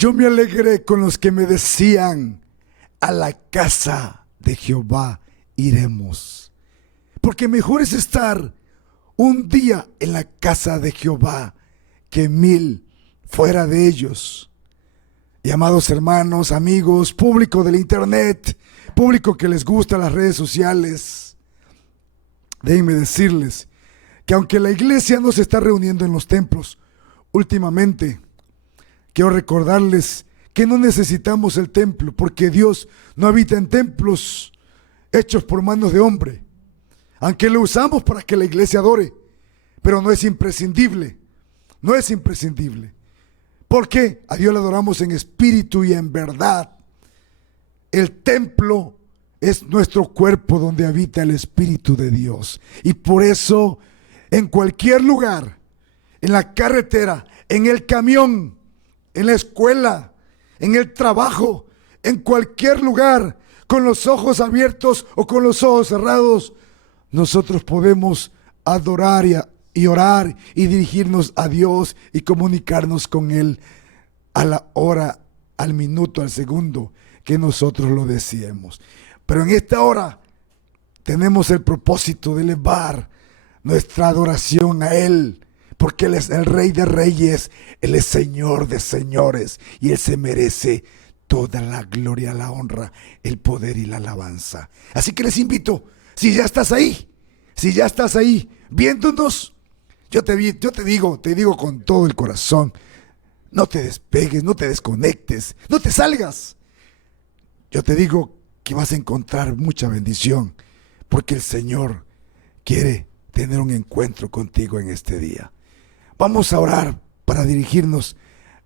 Yo me alegré con los que me decían: a la casa de Jehová iremos. Porque mejor es estar un día en la casa de Jehová que 1000 fuera de ellos. Y amados hermanos, amigos, público del internet, público que les gusta las redes sociales, déjenme decirles que aunque la iglesia no se está reuniendo en los templos últimamente, quiero recordarles que no necesitamos el templo, porque Dios no habita en templos hechos por manos de hombre, aunque lo usamos para que la iglesia adore, pero no es imprescindible, no es imprescindible, porque a Dios le adoramos en espíritu y en verdad. El templo es nuestro cuerpo donde habita el Espíritu de Dios, y por eso en cualquier lugar, en la carretera, en el camión, en la escuela, en el trabajo, en cualquier lugar, con los ojos abiertos o con los ojos cerrados, nosotros podemos adorar y orar y dirigirnos a Dios y comunicarnos con Él a la hora, al minuto, al segundo que nosotros lo deseemos. Pero en esta hora tenemos el propósito de elevar nuestra adoración a Él, porque Él es el Rey de Reyes, Él es Señor de Señores, y Él se merece toda la gloria, la honra, el poder y la alabanza. Así que les invito, si ya estás ahí viéndonos, yo te digo con todo el corazón, no te despegues, no te desconectes, no te salgas. Yo te digo que vas a encontrar mucha bendición, porque el Señor quiere tener un encuentro contigo en este día. Vamos a orar para dirigirnos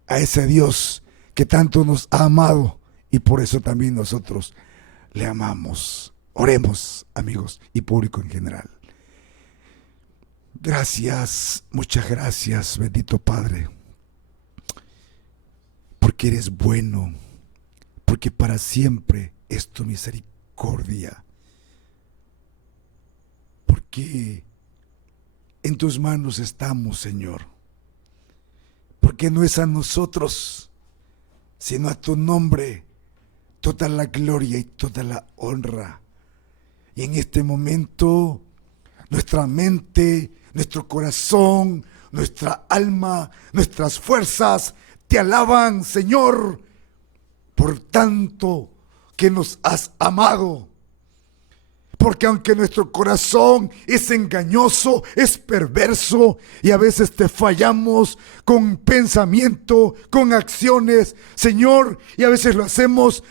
a ese Dios que tanto nos ha amado, y por eso también nosotros le amamos. Oremos, amigos y público en general. Gracias, muchas gracias, bendito Padre, porque eres bueno, porque para siempre es tu misericordia, porque en tus manos estamos, Señor, porque no es a nosotros, sino a tu nombre toda la gloria y toda la honra. Y en este momento, nuestra mente, nuestro corazón, nuestra alma, nuestras fuerzas te alaban, Señor, por tanto que nos has amado. Porque aunque nuestro corazón es engañoso, es perverso, y a veces te fallamos con pensamiento, con acciones, Señor, y a veces lo hacemos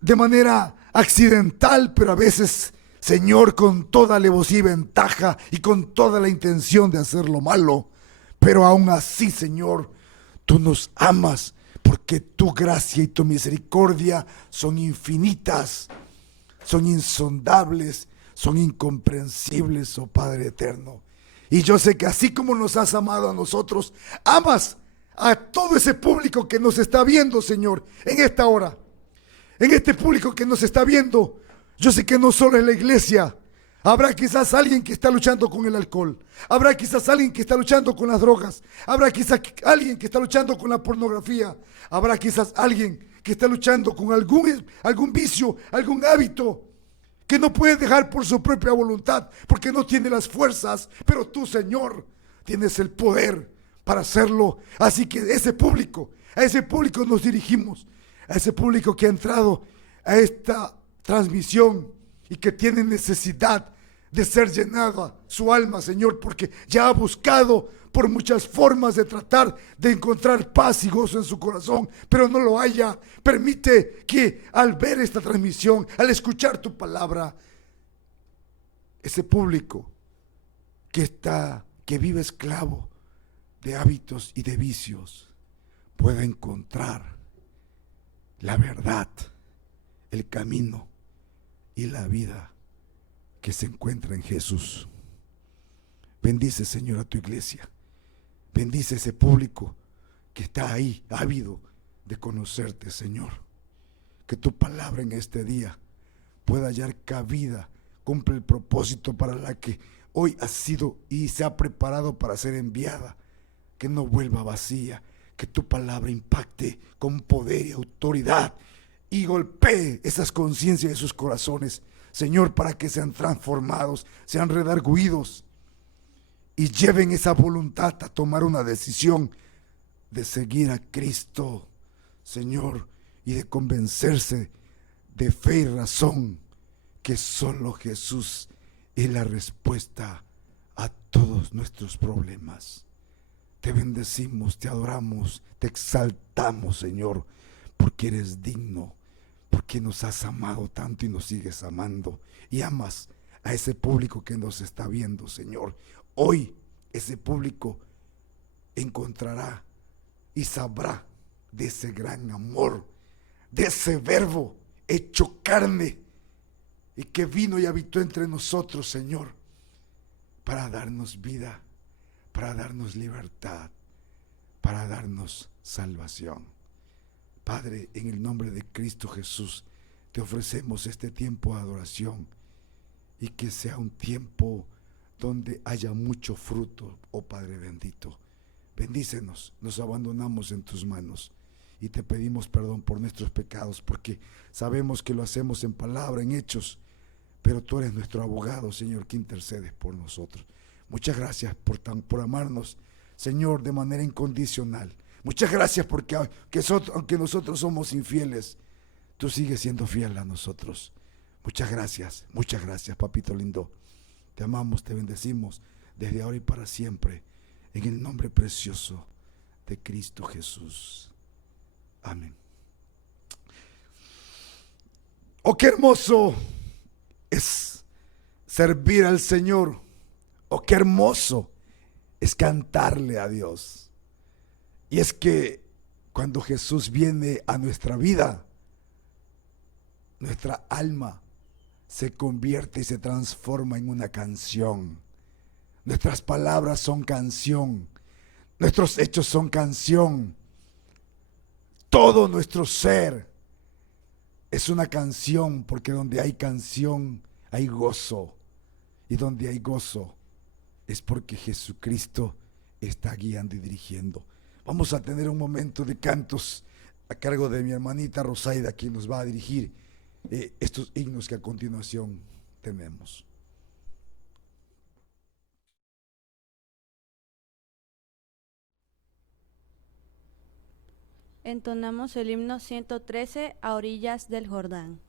de manera accidental, pero a veces, Señor, con toda alevosía y ventaja y con toda la intención de hacer lo malo. Pero aún así, Señor, tú nos amas, porque tu gracia y tu misericordia son infinitas, son insondables, son incomprensibles, oh Padre eterno. Y yo sé que así como nos has amado a nosotros, amas a todo ese público que nos está viendo, Señor, en esta hora. En este público que nos está viendo, yo sé que no solo es la iglesia. Habrá quizás alguien que está luchando con el alcohol. Habrá quizás alguien que está luchando con las drogas. Habrá quizás alguien que está luchando con la pornografía. Habrá quizás alguien que está luchando con algún vicio, algún hábito que no puede dejar por su propia voluntad, porque no tiene las fuerzas. Pero tú, Señor, tienes el poder para hacerlo. Así que a ese público nos dirigimos. A ese público que ha entrado a esta transmisión y que tiene necesidad de ser llenada su alma, Señor, porque ya ha buscado por muchas formas de tratar de encontrar paz y gozo en su corazón, pero no lo haya. Permite que al ver esta transmisión, al escuchar tu palabra, ese público que vive esclavo de hábitos y de vicios pueda encontrar la verdad, el camino y la vida que se encuentra en Jesús. Bendice, Señor, a tu iglesia. Bendice ese público que está ahí, ávido de conocerte, Señor. Que tu palabra en este día pueda hallar cabida, cumple el propósito para la que hoy ha sido y se ha preparado para ser enviada. Que no vuelva vacía, que tu palabra impacte con poder y autoridad y golpee esas conciencias de sus corazones, Señor, para que sean transformados, sean redarguidos y lleven esa voluntad a tomar una decisión de seguir a Cristo, Señor, y de convencerse de fe y razón que solo Jesús es la respuesta a todos nuestros problemas. Te bendecimos, te adoramos, te exaltamos, Señor, porque eres digno, porque nos has amado tanto y nos sigues amando y amas a ese público que nos está viendo, Señor. Hoy ese público encontrará y sabrá de ese gran amor, de ese verbo hecho carne y que vino y habitó entre nosotros, Señor, para darnos vida, para darnos libertad, para darnos salvación. Padre, en el nombre de Cristo Jesús, te ofrecemos este tiempo de adoración y que sea un tiempo donde haya mucho fruto, oh Padre bendito. Bendícenos, nos abandonamos en tus manos y te pedimos perdón por nuestros pecados, porque sabemos que lo hacemos en palabra, en hechos, pero tú eres nuestro abogado, Señor, que intercedes por nosotros. Muchas gracias por amarnos, Señor, de manera incondicional. Muchas gracias porque aunque nosotros somos infieles, tú sigues siendo fiel a nosotros. Muchas gracias, papito lindo. Te amamos, te bendecimos desde ahora y para siempre, en el nombre precioso de Cristo Jesús. Amén. Oh, qué hermoso es servir al Señor. Oh, qué hermoso es cantarle a Dios. Y es que cuando Jesús viene a nuestra vida, nuestra alma se convierte y se transforma en una canción. Nuestras palabras son canción. Nuestros hechos son canción. Todo nuestro ser es una canción, porque donde hay canción hay gozo. Y donde hay gozo es porque Jesucristo está guiando y dirigiendo. Vamos a tener un momento de cantos a cargo de mi hermanita Rosaida, quien nos va a dirigir estos himnos que a continuación tenemos. Entonamos el himno 113 a orillas del Jordán.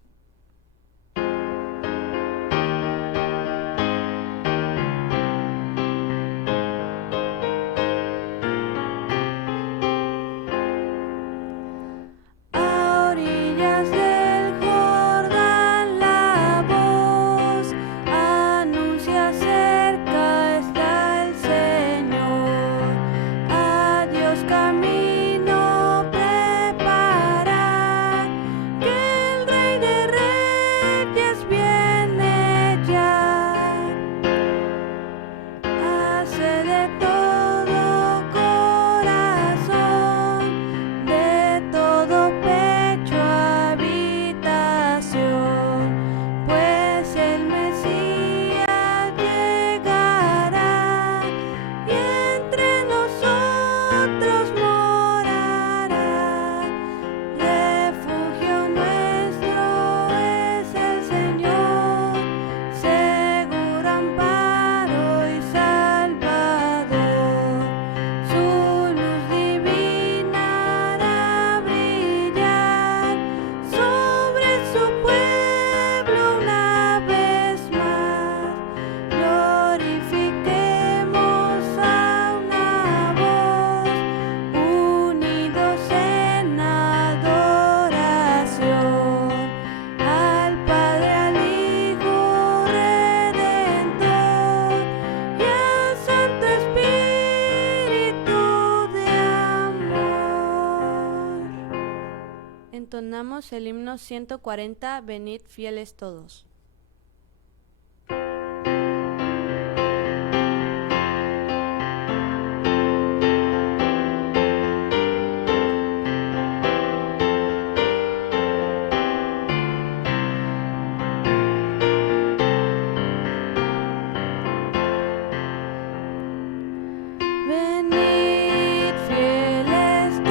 Entonamos el himno 140, venid fieles todos. Venid fieles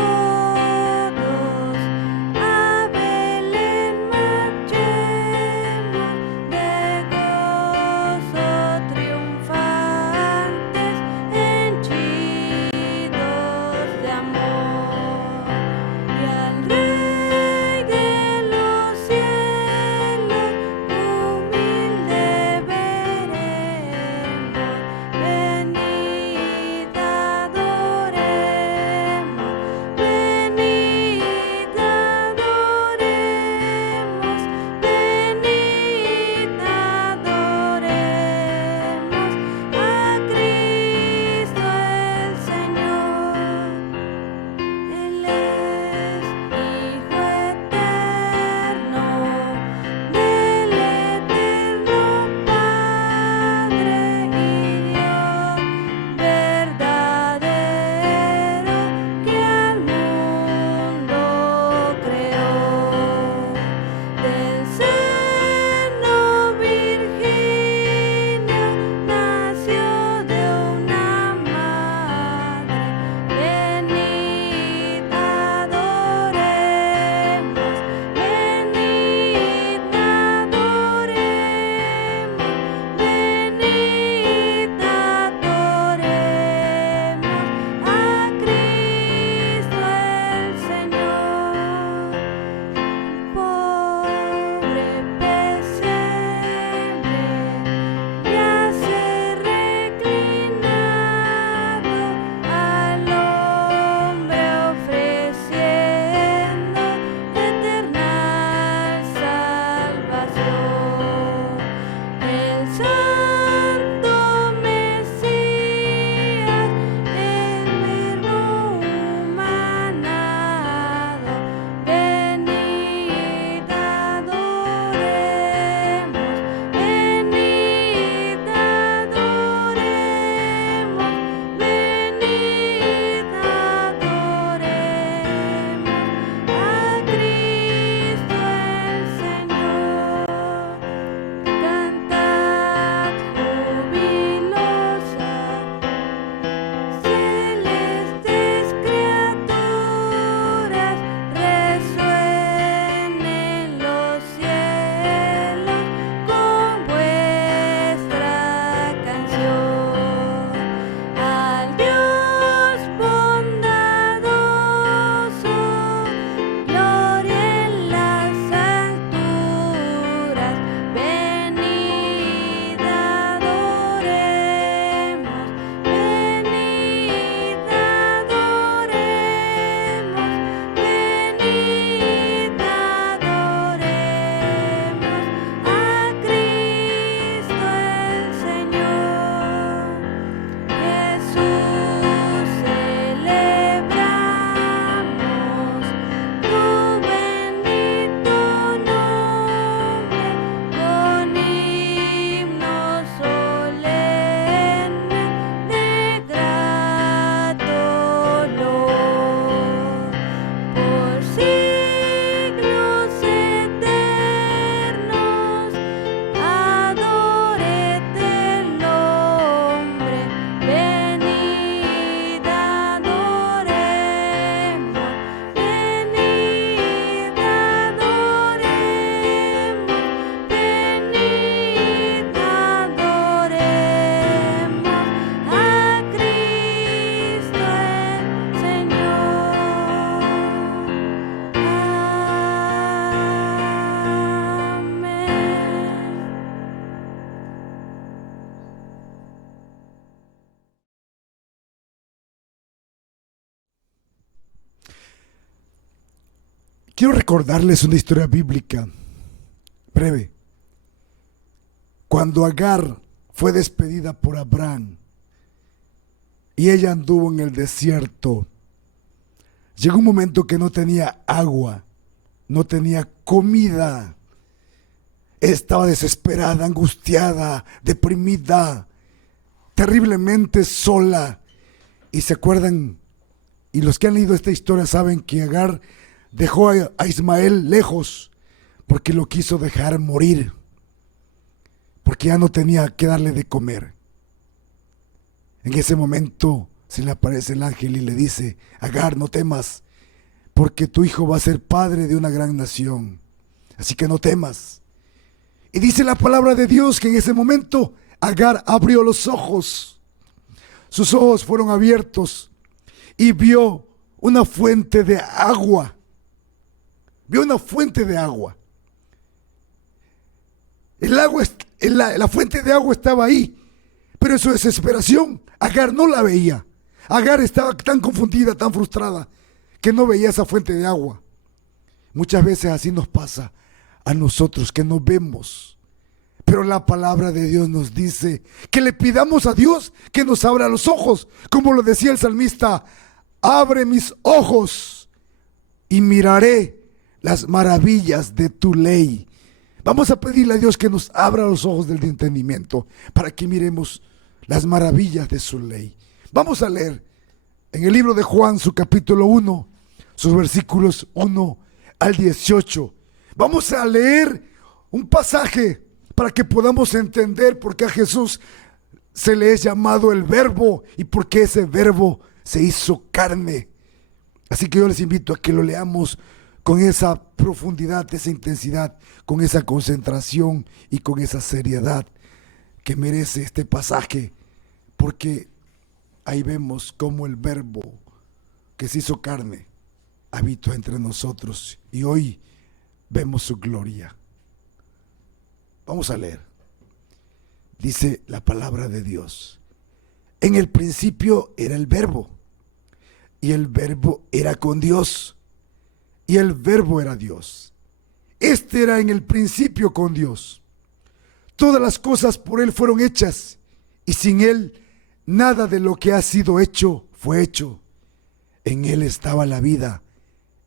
Quiero recordarles una historia bíblica breve. Cuando Agar fue despedida por Abraham y ella anduvo en el desierto, llegó un momento que no tenía agua, no tenía comida. Estaba desesperada, angustiada, deprimida, terriblemente sola. Y se acuerdan, y los que han leído esta historia saben que Agar dejó a Ismael lejos porque lo quiso dejar morir, porque ya no tenía que darle de comer. En ese momento se le aparece el ángel y le dice: Agar, no temas, porque tu hijo va a ser padre de una gran nación, así que no temas. Y dice la palabra de Dios que en ese momento Agar abrió los ojos. Sus ojos fueron abiertos y vio una fuente de agua. Vio una fuente de agua. La fuente de agua estaba ahí, pero en su desesperación Agar no la veía. Agar estaba tan confundida, tan frustrada, que no veía esa fuente de agua. Muchas veces así nos pasa a nosotros, que no vemos. Pero la palabra de Dios nos dice que le pidamos a Dios que nos abra los ojos, como lo decía el salmista: abre mis ojos y miraré las maravillas de tu ley. Vamos a pedirle a Dios que nos abra los ojos del entendimiento para que miremos las maravillas de su ley. Vamos a leer en el libro de Juan, su capítulo 1, sus versículos 1 al 18. Vamos a leer un pasaje para que podamos entender por qué a Jesús se le es llamado el Verbo y por qué ese Verbo se hizo carne. Así que yo les invito a que lo leamos con esa profundidad, esa intensidad, con esa concentración y con esa seriedad que merece este pasaje, porque ahí vemos cómo el Verbo que se hizo carne habitó entre nosotros y hoy vemos su gloria. Vamos a leer. Dice la palabra de Dios: en el principio era el Verbo, y el Verbo era con Dios, y el Verbo era Dios. Este era en el principio con Dios. Todas las cosas por Él fueron hechas, y sin Él nada de lo que ha sido hecho fue hecho. En Él estaba la vida,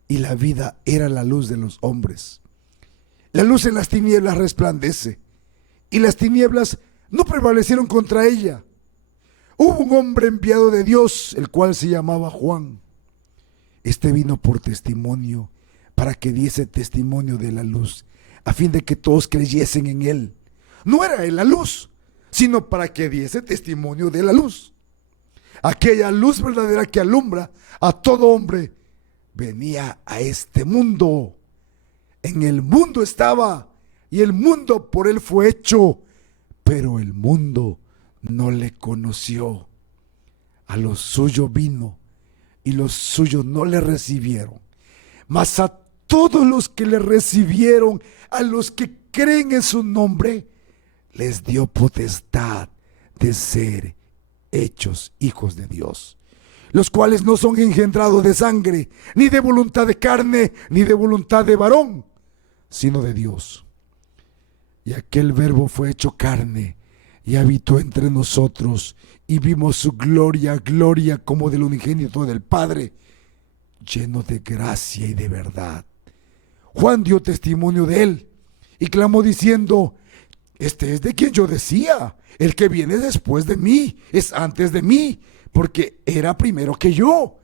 y la vida era la luz de los hombres. La luz en las tinieblas resplandece, y las tinieblas no prevalecieron contra ella. Hubo un hombre enviado de Dios, el cual se llamaba Juan. Este vino por testimonio, para que diese testimonio de la luz, a fin de que todos creyesen en él. No era él la luz, sino para que diese testimonio de la luz. Aquella luz verdadera que alumbra a todo hombre venía a este mundo. En el mundo estaba, y el mundo por él fue hecho, pero el mundo no le conoció. A los suyos vino, y los suyos no le recibieron. Mas a todos los que le recibieron, a los que creen en su nombre, les dio potestad de ser hechos hijos de Dios, los cuales no son engendrados de sangre, ni de voluntad de carne, ni de voluntad de varón, sino de Dios. Y aquel Verbo fue hecho carne y habitó entre nosotros, y vimos su gloria, gloria como del unigénito del Padre, lleno de gracia y de verdad. Juan dio testimonio de él y clamó diciendo: este es de quien yo decía, el que viene después de mí es antes de mí, porque era primero que yo.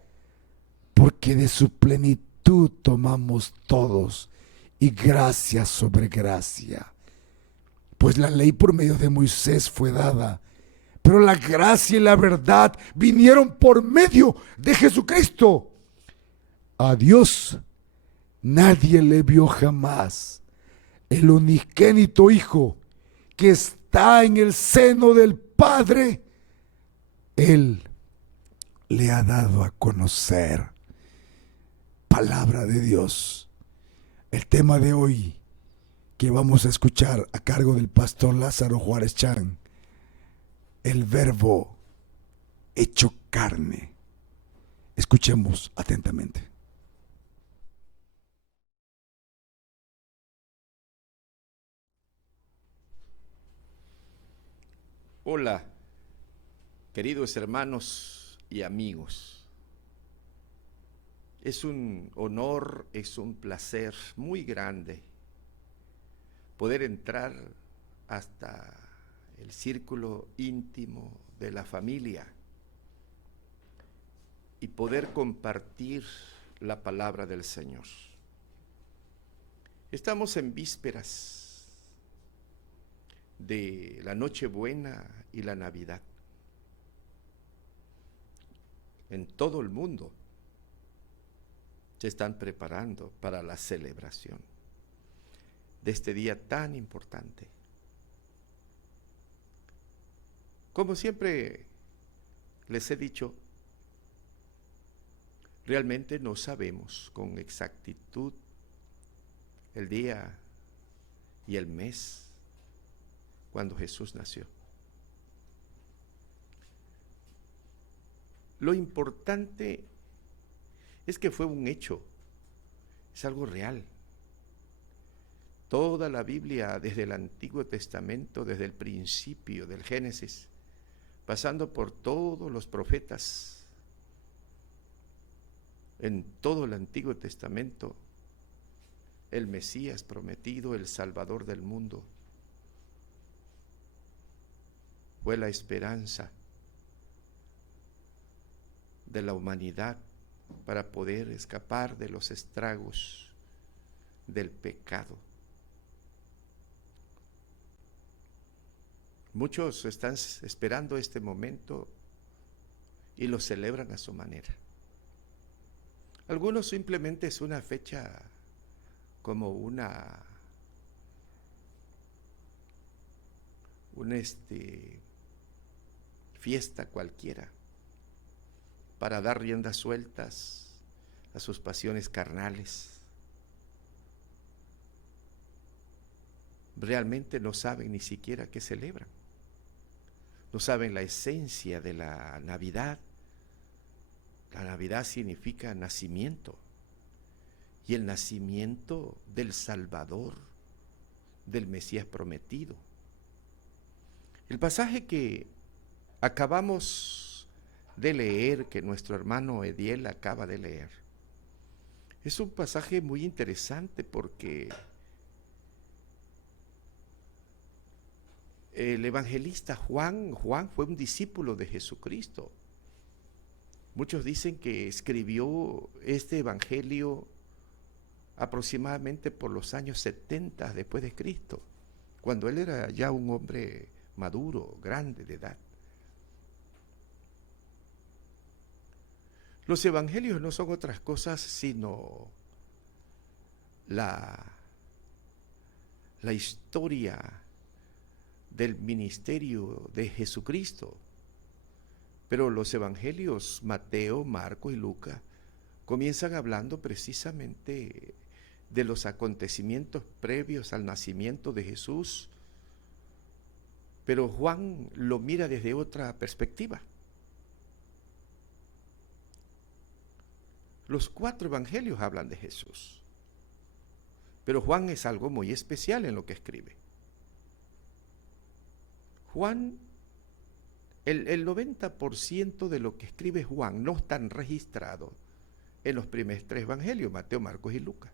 Porque de su plenitud tomamos todos, y gracia sobre gracia. Pues la ley por medio de Moisés fue dada, pero la gracia y la verdad vinieron por medio de Jesucristo. A Dios nadie le vio jamás. El unigénito Hijo que está en el seno del Padre, Él le ha dado a conocer. Palabra de Dios. El tema de hoy que vamos a escuchar a cargo del pastor Lázaro Juárez Charán: el Verbo hecho carne. Escuchemos atentamente. Hola, queridos hermanos y amigos. Es un honor, es un placer muy grande poder entrar hasta el círculo íntimo de la familia y poder compartir la palabra del Señor. Estamos en vísperas de la Nochebuena y la Navidad. En todo el mundo se están preparando para la celebración de este día tan importante. Como siempre les he dicho, realmente no sabemos con exactitud el día y el mes cuando Jesús nació. Lo importante es que fue un hecho, es algo real. Toda la Biblia, desde el Antiguo Testamento, desde el principio del Génesis, pasando por todos los profetas, en todo el Antiguo Testamento, el Mesías prometido, el Salvador del mundo, fue la esperanza de la humanidad para poder escapar de los estragos del pecado. Muchos están esperando este momento y lo celebran a su manera. Algunos simplemente es una fecha como una fiesta cualquiera para dar riendas sueltas a sus pasiones carnales. Realmente no saben ni siquiera qué celebran. No saben la esencia de la Navidad. La Navidad significa nacimiento. Y el nacimiento del Salvador, del Mesías prometido. El pasaje que acabamos de leer, que nuestro hermano Ediel acaba de leer, es un pasaje muy interesante porque el evangelista Juan fue un discípulo de Jesucristo. Muchos dicen que escribió este evangelio aproximadamente por los años 70 después de Cristo, cuando él era ya un hombre maduro, grande de edad. Los evangelios no son otras cosas sino la historia del ministerio de Jesucristo. Pero los evangelios Mateo, Marco y Lucas comienzan hablando precisamente de los acontecimientos previos al nacimiento de Jesús, pero Juan lo mira desde otra perspectiva. Los 4 evangelios hablan de Jesús, pero Juan es algo muy especial en lo que escribe. Juan, el 90% de lo que escribe Juan no están registrados en los primeros 3 evangelios, Mateo, Marcos y Lucas.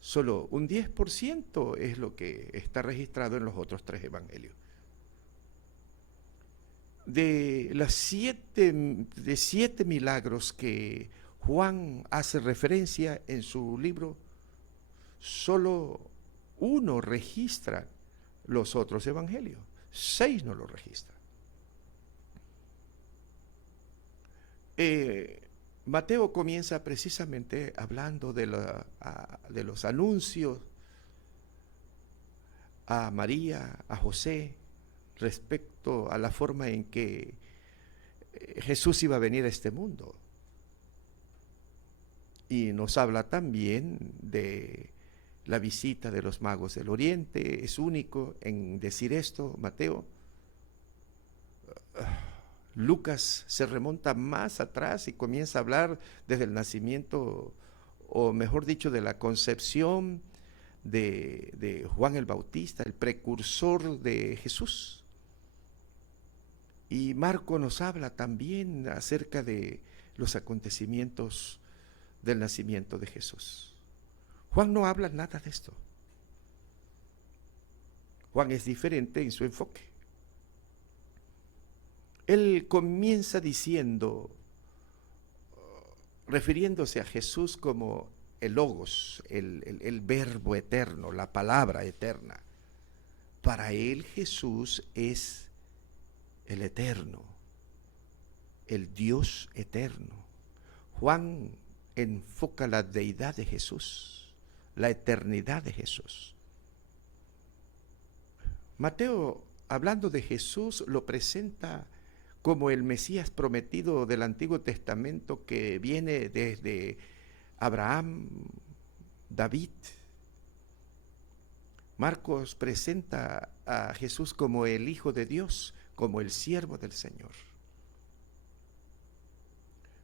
Solo un 10% es lo que está registrado en los otros 3 evangelios. De 7 milagros que Juan hace referencia en su libro, solo 1 registra los otros evangelios, 6 no lo registran. Mateo comienza precisamente hablando de los anuncios a María, a José, respecto a la forma en que Jesús iba a venir a este mundo. Y nos habla también de la visita de los magos del Oriente. Es único en decir esto, Mateo. Lucas se remonta más atrás y comienza a hablar desde el nacimiento, o mejor dicho, de la concepción de Juan el Bautista, el precursor de Jesús. Y Marco nos habla también acerca de los acontecimientos del nacimiento de Jesús. Juan no habla nada de esto. Juan es diferente en su enfoque. Él comienza diciendo, refiriéndose a Jesús como el Logos, el Verbo eterno, la palabra eterna. Para él Jesús es el eterno, el Dios eterno. Juan enfoca la deidad de Jesús, la eternidad de Jesús. Mateo, hablando de Jesús, lo presenta como el Mesías prometido del Antiguo Testamento que viene desde Abraham, David. Marcos presenta a Jesús como el Hijo de Dios, como el siervo del Señor.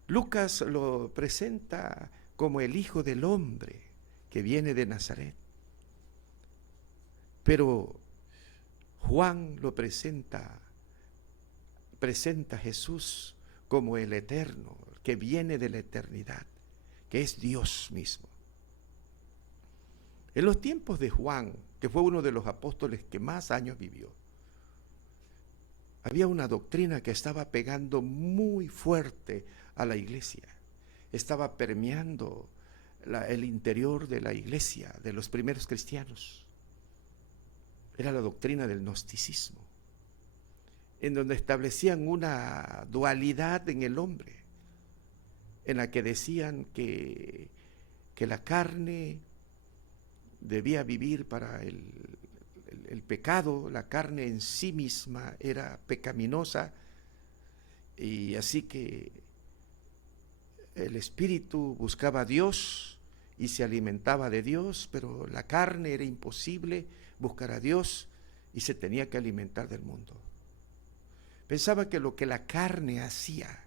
Lucas lo presenta como el Hijo del Hombre que viene de Nazaret. Pero Juan lo presenta a Jesús como el Eterno, que viene de la eternidad, que es Dios mismo. En los tiempos de Juan, que fue uno de los apóstoles que más años vivió, había una doctrina que estaba pegando muy fuerte a la iglesia, estaba permeando el interior de la iglesia, de los primeros cristianos. Era la doctrina del gnosticismo, en donde establecían una dualidad en el hombre, en la que decían que la carne debía vivir para el pecado, la carne en sí misma era pecaminosa, y así que el espíritu buscaba a Dios y se alimentaba de Dios, pero la carne era imposible buscar a Dios y se tenía que alimentar del mundo. Pensaba que lo que la carne hacía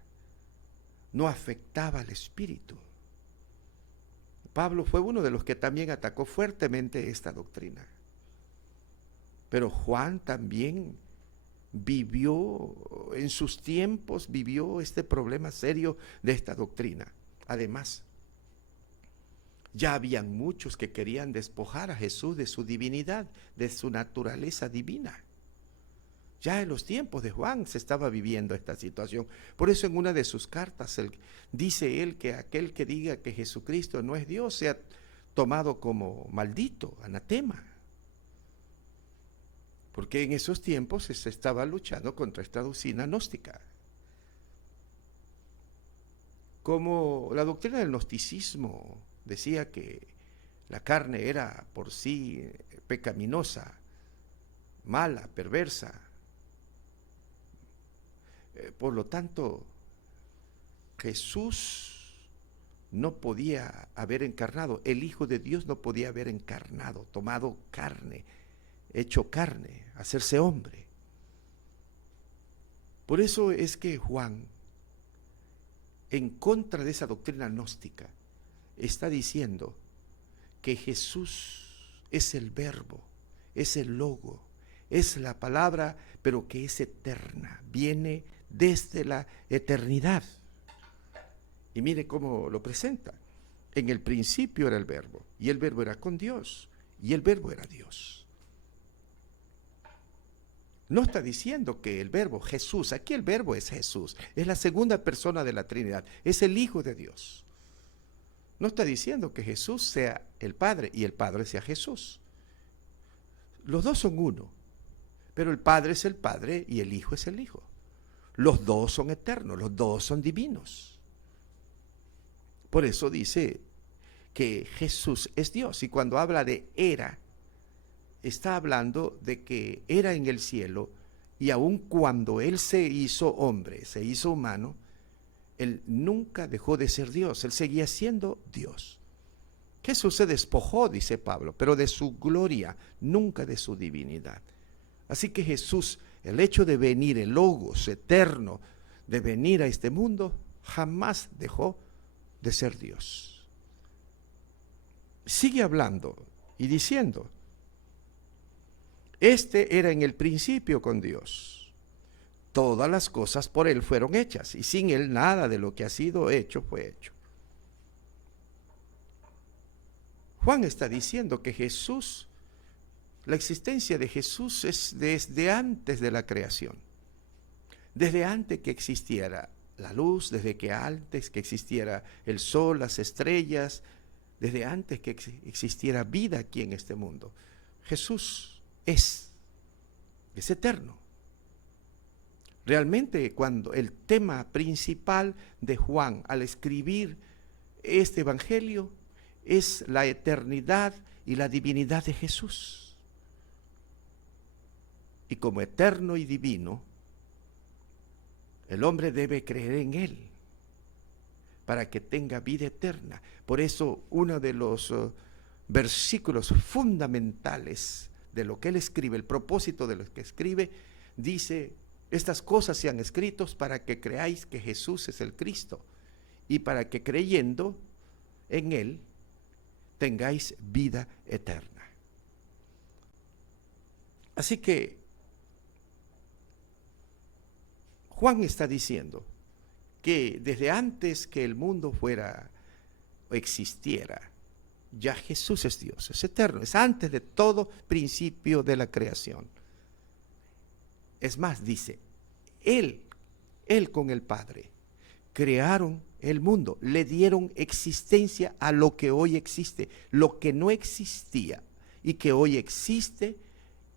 no afectaba al espíritu. Pablo fue uno de los que también atacó fuertemente esta doctrina. Pero Juan también vivió, en sus tiempos, vivió este problema serio de esta doctrina. Además, ya habían muchos que querían despojar a Jesús de su divinidad, de su naturaleza divina. Ya en los tiempos de Juan se estaba viviendo esta situación. Por eso en una de sus cartas dice él que aquel que diga que Jesucristo no es Dios sea tomado como maldito, anatema. Porque en esos tiempos se estaba luchando contra esta doctrina gnóstica. Como la doctrina del gnosticismo decía que la carne era por sí pecaminosa, mala, perversa. Por lo tanto, Jesús no podía haber encarnado, el Hijo de Dios no podía haber encarnado, tomado carne, hecho carne, hacerse hombre. Por eso es que Juan, en contra de esa doctrina gnóstica, está diciendo que Jesús es el verbo, es el logo, es la palabra, pero que es eterna, viene desde la eternidad. Y mire cómo lo presenta. En el principio era el verbo, y el verbo era con Dios, y el verbo era Dios. No está diciendo que el verbo Jesús, aquí el verbo es Jesús, es la segunda persona de la Trinidad, es el Hijo de Dios. No está diciendo que Jesús sea el Padre y el Padre sea Jesús. Los dos son uno, pero el Padre es el Padre y el Hijo es el Hijo. Los dos son eternos, los dos son divinos. Por eso dice que Jesús es Dios, y cuando habla de era, está hablando de que era en el cielo, y aun cuando Él se hizo hombre, se hizo humano, Él nunca dejó de ser Dios, Él seguía siendo Dios. Jesús se despojó, dice Pablo, pero de su gloria, nunca de su divinidad. Así que Jesús, el hecho de venir, el Logos eterno, de venir a este mundo, jamás dejó de ser Dios. Sigue hablando y diciendo, este era en el principio con Dios. Todas las cosas por Él fueron hechas, y sin Él nada de lo que ha sido hecho fue hecho. Juan está diciendo que Jesús, la existencia de Jesús es desde antes de la creación. Desde antes que existiera la luz, desde que antes que existiera el sol, las estrellas, desde antes que existiera vida aquí en este mundo. Jesús es eterno. Realmente cuando el tema principal de Juan al escribir este evangelio es la eternidad y la divinidad de Jesús. Y como eterno y divino, el hombre debe creer en Él para que tenga vida eterna. Por eso uno de los versículos fundamentales de lo que Él escribe, el propósito de lo que escribe, dice, estas cosas sean escritas para que creáis que Jesús es el Cristo y para que creyendo en Él tengáis vida eterna. Así que Juan está diciendo que desde antes que el mundo fuera o existiera, ya Jesús es Dios, es eterno, es antes de todo principio de la creación. Es más, dice, Él con el Padre crearon el mundo, le dieron existencia a lo que hoy existe, lo que no existía y que hoy existe,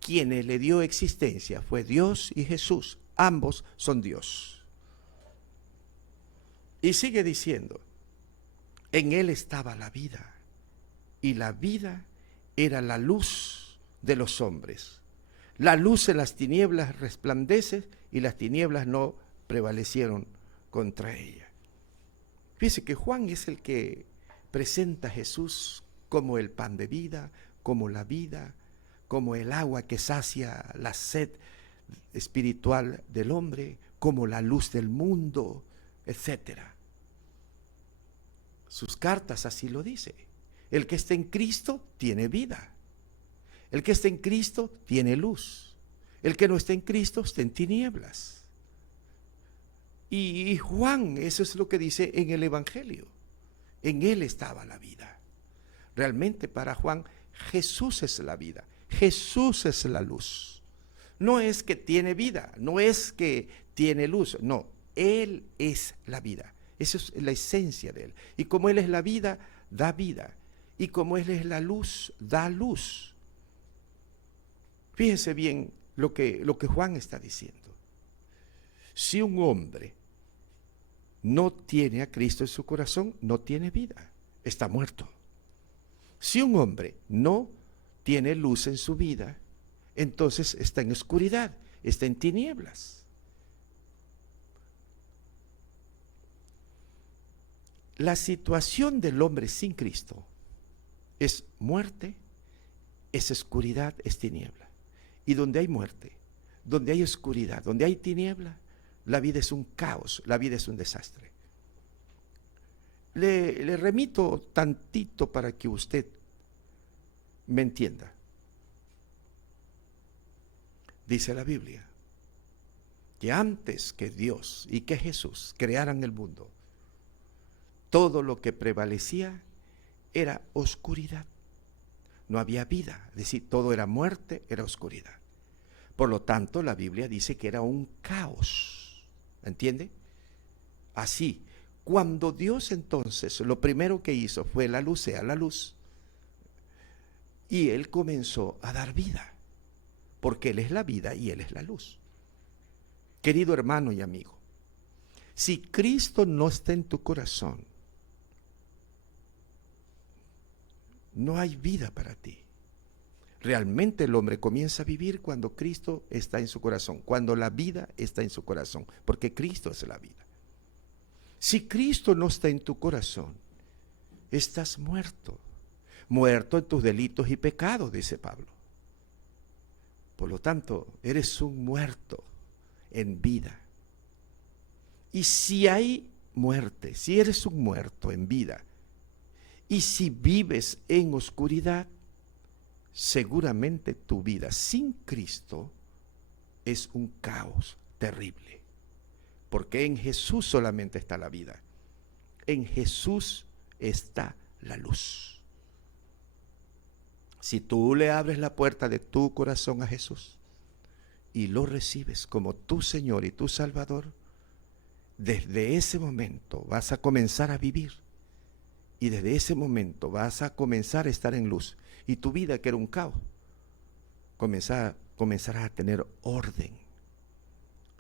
quien le dio existencia fue Dios y Jesús, ambos son Dios. Y sigue diciendo, en Él estaba la vida, y la vida era la luz de los hombres. La luz en las tinieblas resplandece, y las tinieblas no prevalecieron contra ella. Fíjese que Juan es el que presenta a Jesús como el pan de vida, como la vida, como el agua que sacia la sed espiritual del hombre, como la luz del mundo, etc. Sus cartas así lo dice. El que está en Cristo tiene vida. El que está en Cristo tiene luz. El que no está en Cristo está en tinieblas. Y Juan, eso es lo que dice en el Evangelio. En Él estaba la vida. Realmente para Juan, Jesús es la vida. Jesús es la luz. No es que tiene vida, no es que tiene luz, no, Él es la vida. Esa es la esencia de Él. Y como Él es la vida, da vida. Y como Él es la luz, da luz. Fíjese bien lo que Juan está diciendo. Si un hombre no tiene a Cristo en su corazón, no tiene vida, está muerto. Si un hombre no tiene luz en su vida, entonces está en oscuridad, está en tinieblas. La situación del hombre sin Cristo es muerte, es oscuridad, es tiniebla. Y donde hay muerte, donde hay oscuridad, donde hay tiniebla, la vida es un caos, la vida es un desastre. Le remito tantito para que usted me entienda. Dice la Biblia que antes que Dios y que Jesús crearan el mundo, todo lo que prevalecía era oscuridad. No había vida, es decir, todo era muerte, era oscuridad. Por lo tanto, la Biblia dice que era un caos. ¿Entiende? Así, cuando Dios entonces lo primero que hizo fue la luz, sea la luz, y Él comenzó a dar vida, porque Él es la vida y Él es la luz. Querido hermano y amigo, si Cristo no está en tu corazón, no hay vida para ti. Realmente el hombre comienza a vivir cuando Cristo está en su corazón, cuando la vida está en su corazón, porque Cristo es la vida. Si Cristo no está en tu corazón, estás muerto, muerto en tus delitos y pecados, dice Pablo. Por lo tanto, eres un muerto en vida. Y si hay muerte, si eres un muerto en vida, y si vives en oscuridad, seguramente tu vida sin Cristo es un caos terrible. Porque en Jesús solamente está la vida. En Jesús está la luz. Si tú le abres la puerta de tu corazón a Jesús y lo recibes como tu Señor y tu Salvador, desde ese momento vas a comenzar a vivir. Y desde ese momento vas a comenzar a estar en luz. Y tu vida, que era un caos, comenzará a tener orden,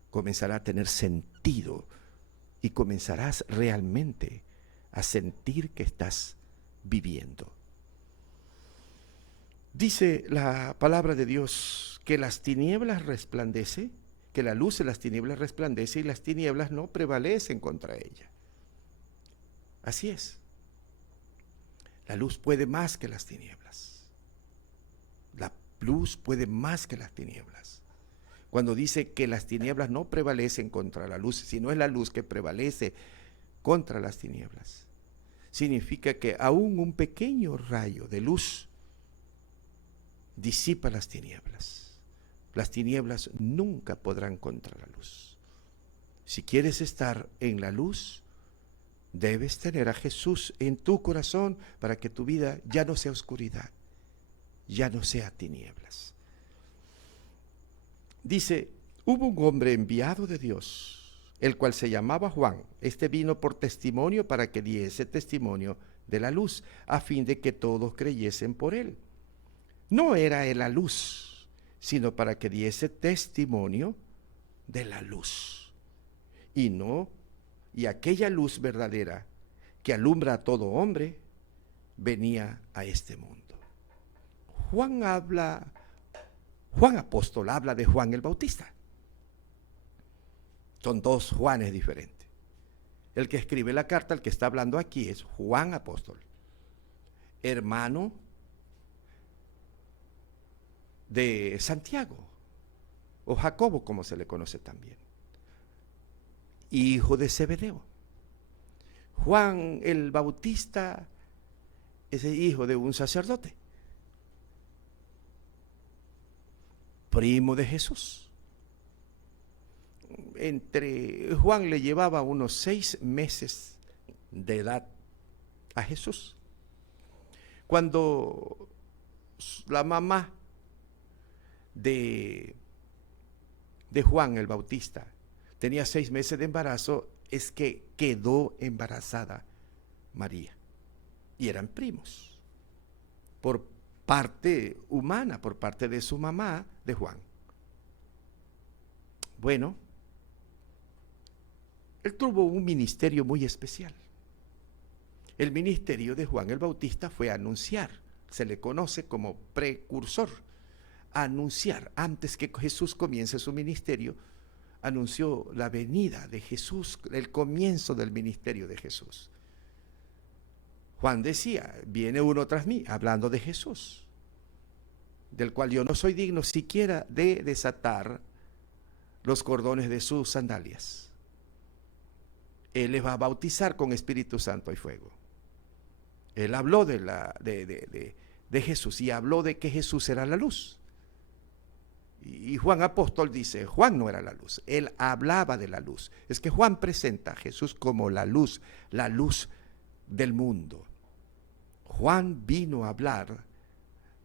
comenzará a tener sentido y comenzarás realmente a sentir que estás viviendo. Dice la palabra de Dios que las tinieblas resplandece, que la luz de las tinieblas resplandece y las tinieblas no prevalecen contra ella. Así es. La luz puede más que las tinieblas. La luz puede más que las tinieblas. Cuando dice que las tinieblas no prevalecen contra la luz, sino es la luz que prevalece contra las tinieblas, significa que aún un pequeño rayo de luz disipa las tinieblas. Las tinieblas nunca podrán contra la luz. Si quieres estar en la luz, debes tener a Jesús en tu corazón para que tu vida ya no sea oscuridad, ya no sea tinieblas. Dice, hubo un hombre enviado de Dios, el cual se llamaba Juan. Este vino por testimonio para que diese testimonio de la luz, a fin de que todos creyesen por él. No era él la luz, sino para que diese testimonio de la luz. Y aquella luz verdadera que alumbra a todo hombre, venía a este mundo. Juan apóstol habla de Juan el Bautista. Son dos Juanes diferentes. El que escribe la carta, el que está hablando aquí, es Juan apóstol, hermano de Santiago, o Jacobo, como se le conoce también, hijo de Zebedeo. Juan el Bautista es el hijo de un sacerdote, primo de Jesús. Juan le llevaba unos 6 meses de edad a Jesús. Cuando la mamá de Juan el Bautista tenía 6 meses de embarazo, es que quedó embarazada María. Y eran primos, por parte humana, por parte de su mamá, de Juan. Bueno, él tuvo un ministerio muy especial. El ministerio de Juan el Bautista fue anunciar, se le conoce como precursor. Anunciar, antes que Jesús comience su ministerio, anunció la venida de Jesús, el comienzo del ministerio de Jesús. Juan decía, viene uno tras mí, hablando de Jesús, del cual yo no soy digno siquiera de desatar los cordones de sus sandalias. Él les va a bautizar con Espíritu Santo y fuego. Él habló de Jesús y habló de que Jesús era la luz. Y Juan apóstol dice, Juan no era la luz, él hablaba de la luz. Es que Juan presenta a Jesús como la luz del mundo. Juan vino a hablar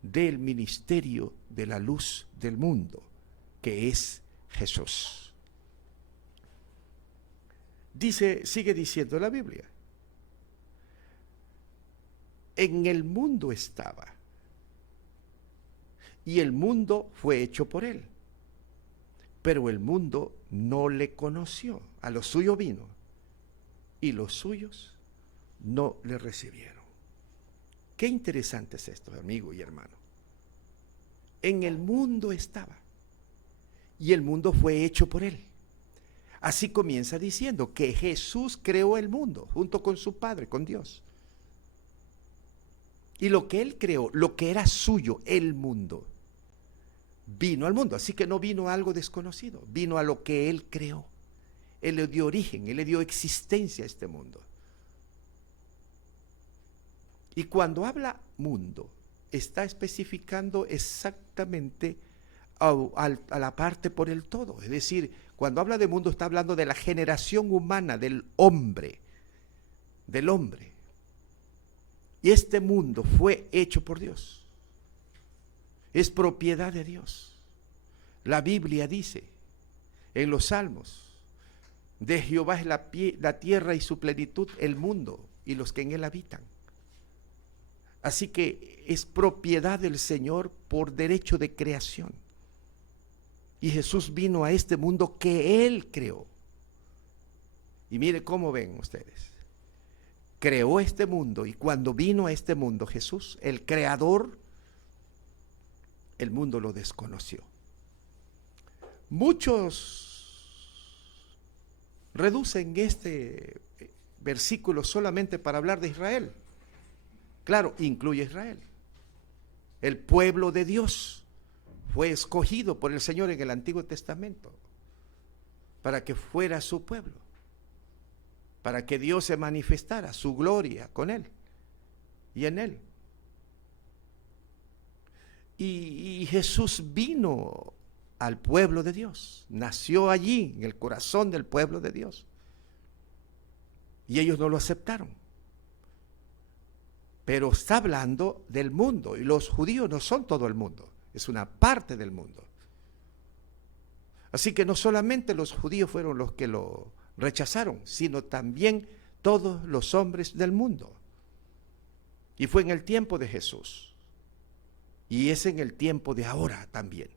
del ministerio de la luz del mundo, que es Jesús. Sigue diciendo la Biblia, en el mundo estaba, y el mundo fue hecho por él, pero el mundo no le conoció. A lo suyo vino, y los suyos no le recibieron. Qué interesante es esto, amigo y hermano. En el mundo estaba, y el mundo fue hecho por él. Así comienza diciendo que Jesús creó el mundo junto con su Padre, con Dios. Y lo que él creó, lo que era suyo, el mundo, vino al mundo. Así que no vino a algo desconocido, vino a lo que él creó. Él le dio origen, él le dio existencia a este mundo. Y cuando habla mundo, está especificando exactamente a la parte por el todo. Es decir, cuando habla de mundo está hablando de la generación humana, del hombre. Y este mundo fue hecho por Dios. Es propiedad de Dios. La Biblia dice en los Salmos, de Jehová es la tierra y su plenitud, el mundo y los que en él habitan. Así que es propiedad del Señor por derecho de creación. Y Jesús vino a este mundo que Él creó. Y mire cómo ven ustedes. Creó este mundo, y cuando vino a este mundo Jesús, el creador, el mundo lo desconoció. Muchos reducen este versículo solamente para hablar de Israel. Claro, incluye a Israel. El pueblo de Dios fue escogido por el Señor en el Antiguo Testamento para que fuera su pueblo, para que Dios se manifestara su gloria con él y en él. Y Jesús vino al pueblo de Dios, nació allí, en el corazón del pueblo de Dios. Y ellos no lo aceptaron. Pero está hablando del mundo, y los judíos no son todo el mundo, es una parte del mundo. Así que no solamente los judíos fueron los que lo rechazaron, sino también todos los hombres del mundo. Y fue en el tiempo de Jesús, y es en el tiempo de ahora también.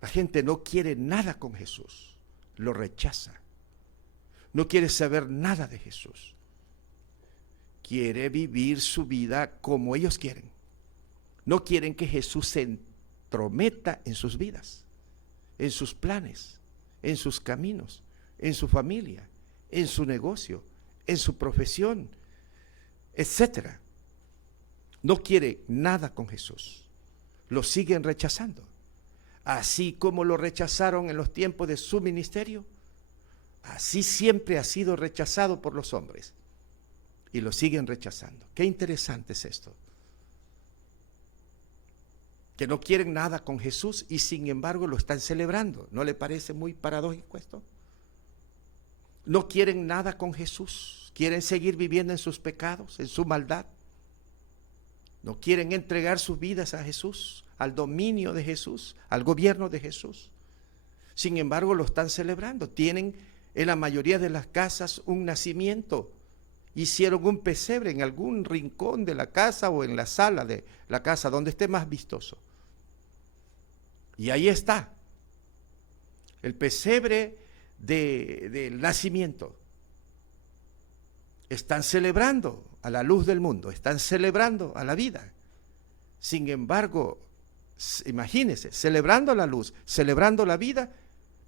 La gente no quiere nada con Jesús, lo rechaza, no quiere saber nada de Jesús. Quiere vivir su vida como ellos quieren. No quieren que Jesús se entrometa en sus vidas, en sus planes, en sus caminos, en su familia, en su negocio, en su profesión, etcétera. No quiere nada con Jesús. Lo siguen rechazando. Así como lo rechazaron en los tiempos de su ministerio, así siempre ha sido rechazado por los hombres. Y lo siguen rechazando. Qué interesante es esto. Que no quieren nada con Jesús y sin embargo lo están celebrando. ¿No le parece muy paradójico esto? No quieren nada con Jesús. Quieren seguir viviendo en sus pecados, en su maldad. No quieren entregar sus vidas a Jesús, al dominio de Jesús, al gobierno de Jesús. Sin embargo lo están celebrando. Tienen en la mayoría de las casas un nacimiento. Hicieron un pesebre en algún rincón de la casa o en la sala de la casa, donde esté más vistoso. Y ahí está, el pesebre del nacimiento. Están celebrando a la luz del mundo, están celebrando a la vida. Sin embargo, imagínense, celebrando la luz, celebrando la vida,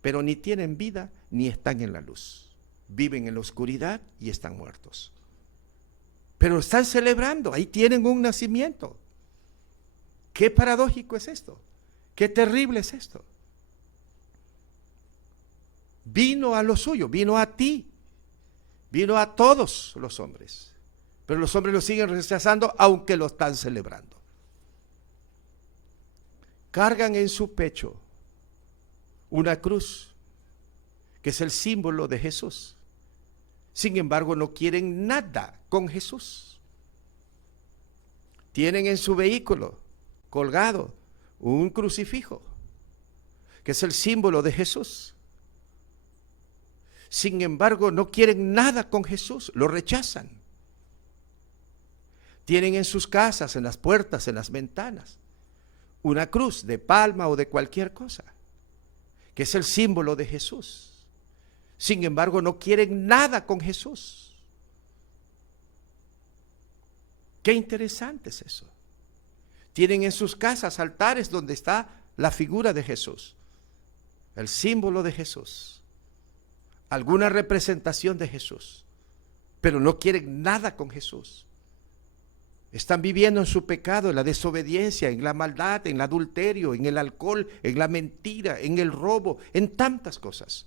pero ni tienen vida ni están en la luz. Viven en la oscuridad y están muertos. Pero están celebrando, ahí tienen un nacimiento. Qué paradójico es esto, qué terrible es esto. Vino a lo suyo, vino a ti, vino a todos los hombres, pero los hombres lo siguen rechazando aunque lo están celebrando. Cargan en su pecho una cruz, que es el símbolo de Jesús. Sin embargo, no quieren nada con Jesús. Tienen en su vehículo colgado un crucifijo, que es el símbolo de Jesús. Sin embargo, no quieren nada con Jesús, lo rechazan. Tienen en sus casas, en las puertas, en las ventanas, una cruz de palma o de cualquier cosa, que es el símbolo de Jesús. Sin embargo, no quieren nada con Jesús. Qué interesante es eso. Tienen en sus casas altares donde está la figura de Jesús, el símbolo de Jesús, alguna representación de Jesús, pero no quieren nada con Jesús. Están viviendo en su pecado, en la desobediencia, en la maldad, en el adulterio, en el alcohol, en la mentira, en el robo, en tantas cosas.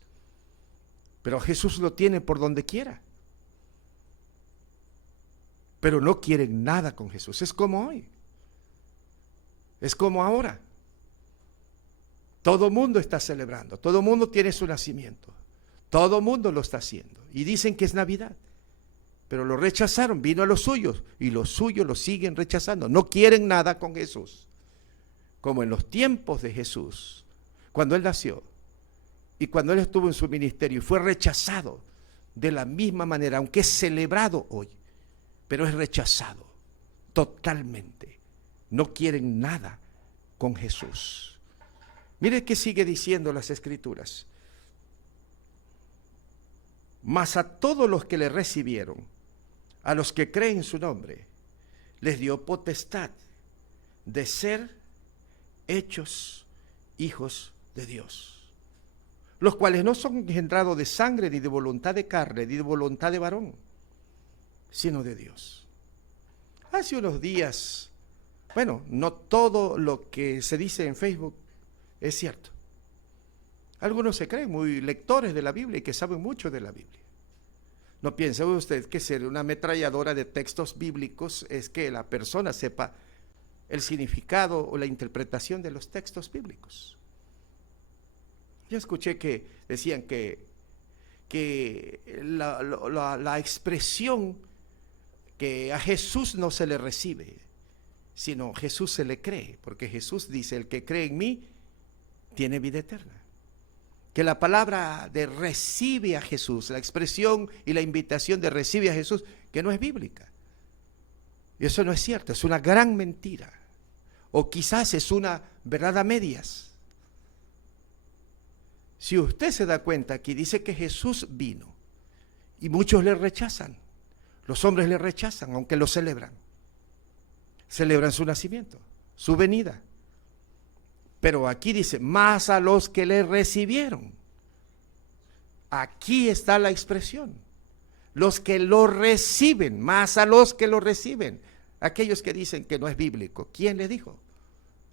Pero Jesús lo tiene por donde quiera. pero no quieren nada con Jesús. Es como hoy. Es como ahora. Todo mundo está celebrando, todo mundo tiene su nacimiento, todo mundo lo está haciendo y dicen que es Navidad, pero lo rechazaron, vino a los suyos y los suyos lo siguen rechazando, no quieren nada con Jesús, como en los tiempos de Jesús, cuando Él nació y cuando Él estuvo en su ministerio y fue rechazado de la misma manera, aunque es celebrado hoy, pero es rechazado totalmente, no quieren nada con Jesús. Mire qué sigue diciendo las Escrituras. Mas a todos los que le recibieron, a los que creen en su nombre, les dio potestad de ser hechos hijos de Dios, los cuales no son engendrados de sangre, ni de voluntad de carne, ni de voluntad de varón, sino de Dios. Hace unos días, bueno, no todo lo que se dice en Facebook es cierto. Algunos se creen muy lectores de la Biblia y que saben mucho de la Biblia. No piense usted que ser una ametralladora de textos bíblicos es que la persona sepa el significado o la interpretación de los textos bíblicos. Yo escuché que decían que la expresión que a Jesús no se le recibe, sino Jesús se le cree, porque Jesús dice, el que cree en mí tiene vida eterna. Que la palabra de recibe a Jesús, la expresión y la invitación de recibe a Jesús, que no es bíblica. Y eso no es cierto, es una gran mentira. O quizás es una verdad a medias. Si usted se da cuenta, aquí dice que Jesús vino y muchos le rechazan. Los hombres le rechazan, aunque lo celebran. Celebran su nacimiento, su venida. Pero aquí dice, más a los que le recibieron. Aquí está la expresión. Los que lo reciben, más a los que lo reciben. Aquellos que dicen que no es bíblico. ¿Quién le dijo?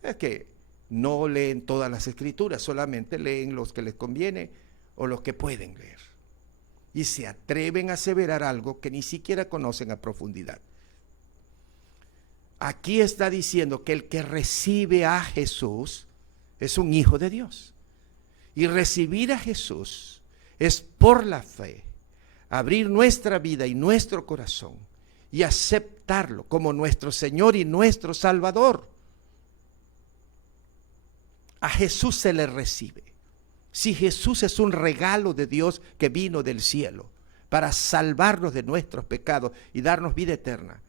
Es que no leen todas las escrituras, solamente leen los que les conviene o los que pueden leer. Y se atreven a aseverar algo que ni siquiera conocen a profundidad. Aquí está diciendo que el que recibe a Jesús es un hijo de Dios. Y recibir a Jesús es por la fe, abrir nuestra vida y nuestro corazón y aceptarlo como nuestro Señor y nuestro Salvador. A Jesús se le recibe. Si Jesús es un regalo de Dios que vino del cielo para salvarnos de nuestros pecados y darnos vida eterna,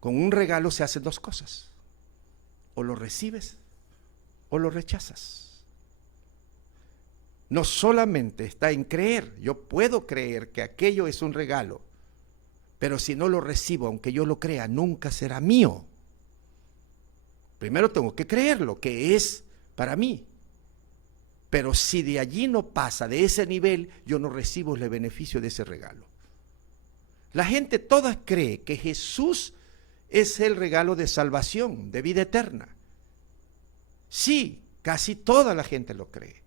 con un regalo se hacen dos cosas: o lo recibes o lo rechazas. No solamente está en creer. Yo puedo creer que aquello es un regalo, pero si no lo recibo, aunque yo lo crea, nunca será mío. Primero tengo que creerlo, que es para mí. Pero si de allí no pasa, de ese nivel, yo no recibo el beneficio de ese regalo. La gente toda cree que Jesús es el regalo de salvación, de vida eterna. Sí, casi toda la gente lo cree,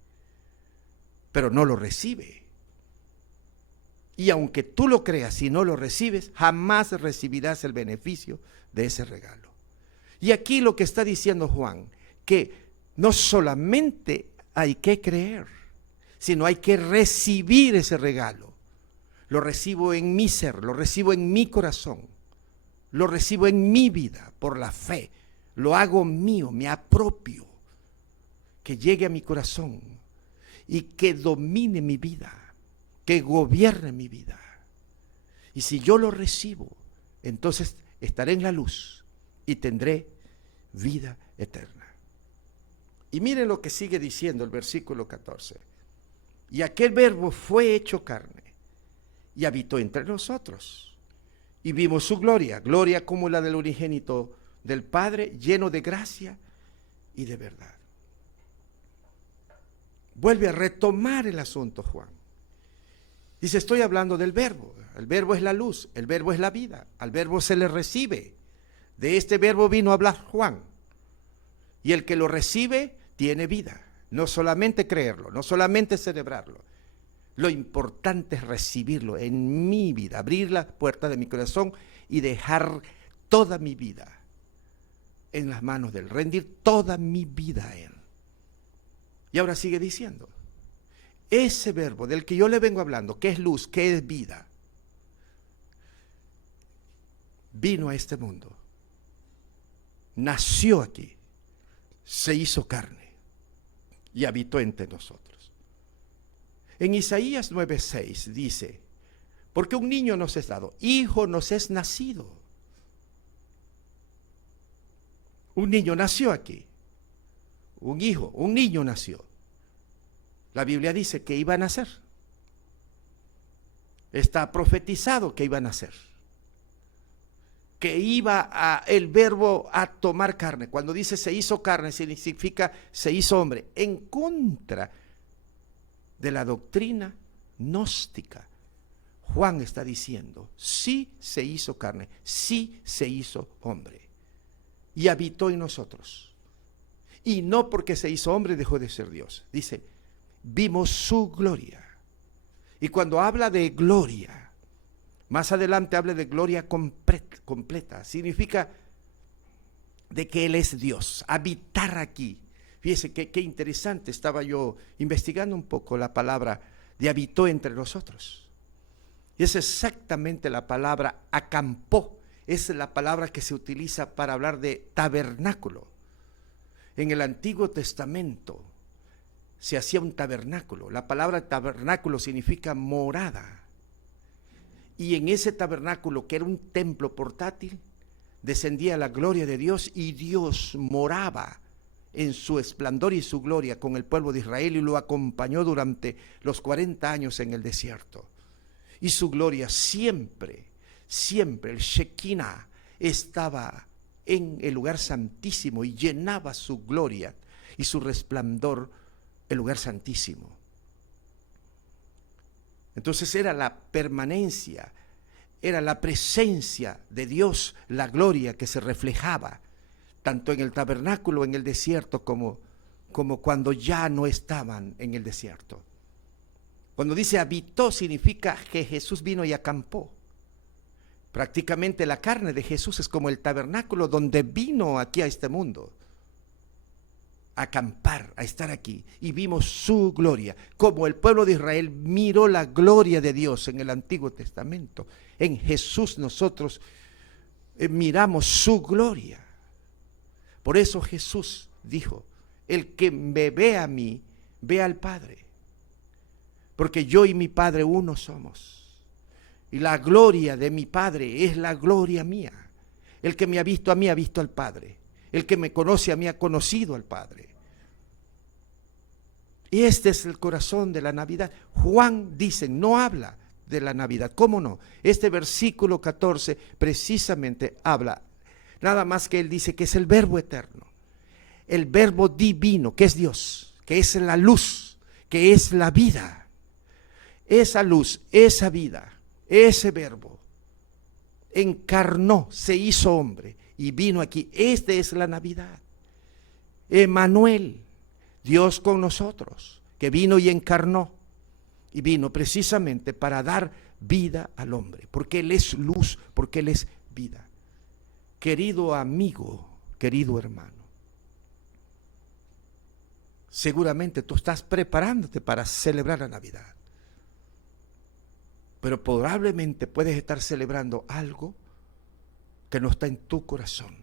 pero no lo recibe. Y aunque tú lo creas y no lo recibes, jamás recibirás el beneficio de ese regalo. Y aquí lo que está diciendo Juan, que no solamente hay que creer, sino hay que recibir ese regalo. Lo recibo en mi ser, lo recibo en mi corazón, lo recibo en mi vida por la fe, lo hago mío, me apropio, que llegue a mi corazón y que domine mi vida, que gobierne mi vida. Y si yo lo recibo, entonces estaré en la luz y tendré vida eterna. Y miren lo que sigue diciendo el versículo 14. Y aquel verbo fue hecho carne y habitó entre nosotros. Y vimos su gloria, gloria como la del unigénito del Padre, lleno de gracia y de verdad. Vuelve a retomar el asunto Juan. Dice, estoy hablando del verbo. El verbo es la luz, el verbo es la vida, al verbo se le recibe. De este verbo vino a hablar Juan. Y el que lo recibe tiene vida. No solamente creerlo, no solamente celebrarlo. Lo importante es recibirlo en mi vida, abrir la puerta de mi corazón y dejar toda mi vida en las manos de Él, rendir toda mi vida a Él. Y ahora sigue diciendo, ese verbo del que yo le vengo hablando, que es luz, que es vida, vino a este mundo, nació aquí, se hizo carne y habitó entre nosotros. En Isaías 9:6 dice, porque un niño nos es dado, hijo nos es nacido. Un niño nació aquí, un hijo, un niño nació. La Biblia dice que iba a nacer. Está profetizado que iba a nacer. Que iba el verbo a tomar carne. Cuando dice se hizo carne, significa se hizo hombre. En contra de la doctrina gnóstica, Juan está diciendo, sí se hizo carne, sí se hizo hombre. Y habitó en nosotros. Y no porque se hizo hombre dejó de ser Dios. Dice, vimos su gloria. Y cuando habla de gloria, más adelante habla de gloria completa. Significa de que Él es Dios, habitar aquí. Fíjese qué interesante, estaba yo investigando un poco la palabra de habitó entre nosotros. Y es exactamente la palabra acampó. Es la palabra que se utiliza para hablar de tabernáculo. En el Antiguo Testamento se hacía un tabernáculo. La palabra tabernáculo significa morada. Y en ese tabernáculo, que era un templo portátil, descendía la gloria de Dios y Dios moraba en su esplendor y su gloria con el pueblo de Israel y lo acompañó durante los 40 años en el desierto. Y su gloria siempre, el Shekinah, estaba en el lugar santísimo y llenaba su gloria y su resplandor el lugar santísimo. Entonces era la permanencia, era la presencia de Dios, la gloria que se reflejaba tanto en el tabernáculo, en el desierto, como cuando ya no estaban en el desierto. Cuando dice habitó, significa que Jesús vino y acampó. Prácticamente la carne de Jesús es como el tabernáculo donde vino aquí a este mundo. A acampar, a estar aquí. Y vimos su gloria. Como el pueblo de Israel miró la gloria de Dios en el Antiguo Testamento. En Jesús nosotros miramos su gloria. Por eso Jesús dijo, el que me ve a mí, ve al Padre. Porque yo y mi Padre uno somos. Y la gloria de mi Padre es la gloria mía. El que me ha visto a mí ha visto al Padre. El que me conoce a mí ha conocido al Padre. Y este es el corazón de la Navidad. Juan dice, no habla de la Navidad. ¿Cómo no? Este versículo 14 precisamente habla, nada más que él dice que es el verbo eterno. El verbo divino, que es Dios, que es la luz, que es la vida. Esa luz, esa vida, ese verbo encarnó, se hizo hombre y vino aquí. Esta es la Navidad. Emmanuel, Dios con nosotros, que vino y encarnó. Y vino precisamente para dar vida al hombre, porque Él es luz, porque Él es vida. Querido amigo, querido hermano, seguramente tú estás preparándote para celebrar la Navidad. Pero probablemente puedes estar celebrando algo que no está en tu corazón.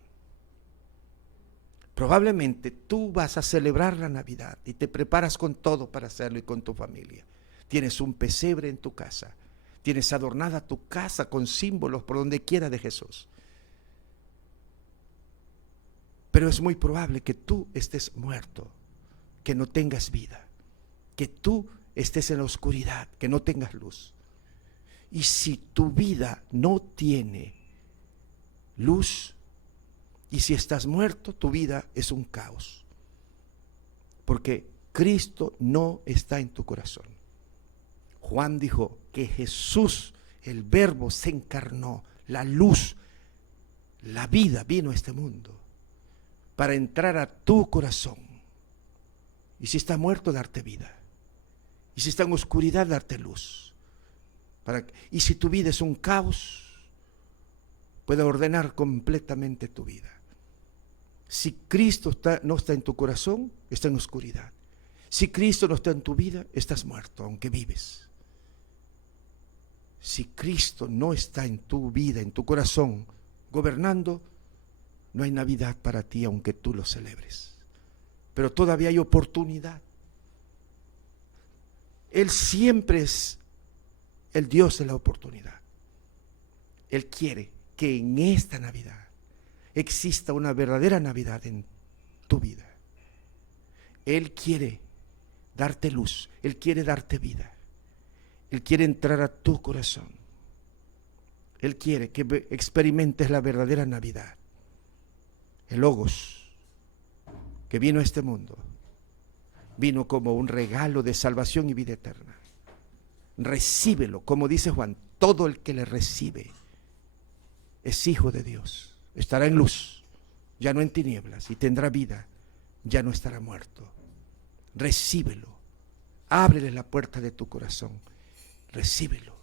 Probablemente tú vas a celebrar la Navidad y te preparas con todo para hacerlo y con tu familia. Tienes un pesebre en tu casa, tienes adornada tu casa con símbolos por donde quiera de Jesús. Pero es muy probable que tú estés muerto, que no tengas vida, que tú estés en la oscuridad, que no tengas luz. Y si tu vida no tiene luz, y si estás muerto, tu vida es un caos. Porque Cristo no está en tu corazón. Juan dijo que Jesús, el Verbo, se encarnó, la luz, la vida vino a este mundo para entrar a tu corazón. Y si está muerto, darte vida. Y si está en oscuridad, darte luz. Y si tu vida es un caos, pueda ordenar completamente tu vida. Si Cristo no está en tu corazón, está en oscuridad. Si Cristo no está en tu vida, estás muerto, aunque vives. Si Cristo no está en tu vida, en tu corazón, gobernando, no hay Navidad para ti, aunque tú lo celebres. Pero todavía hay oportunidad. Él siempre es el Dios de la oportunidad. Él quiere que en esta Navidad exista una verdadera Navidad en tu vida. Él quiere darte luz, Él quiere darte vida. Él quiere entrar a tu corazón. Él quiere que experimentes la verdadera Navidad. El Logos que vino a este mundo, vino como un regalo de salvación y vida eterna. Recíbelo, como dice Juan, todo el que le recibe es hijo de Dios. Estará en luz, ya no en tinieblas, y tendrá vida, ya no estará muerto. Recíbelo, ábrele la puerta de tu corazón, recíbelo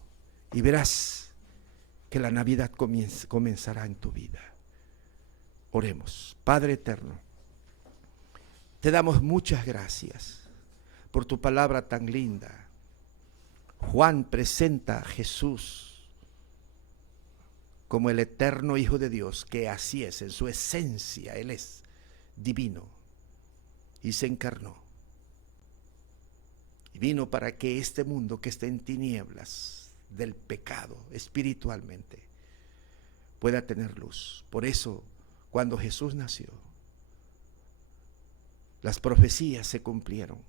y verás que la Navidad comenzará en tu vida. Oremos. Padre eterno, te damos muchas gracias por tu palabra tan linda. Juan presenta a Jesús como el eterno Hijo de Dios, que así es, en su esencia, Él es divino y se encarnó. Y vino para que este mundo que está en tinieblas del pecado espiritualmente pueda tener luz. Por eso, cuando Jesús nació, las profecías se cumplieron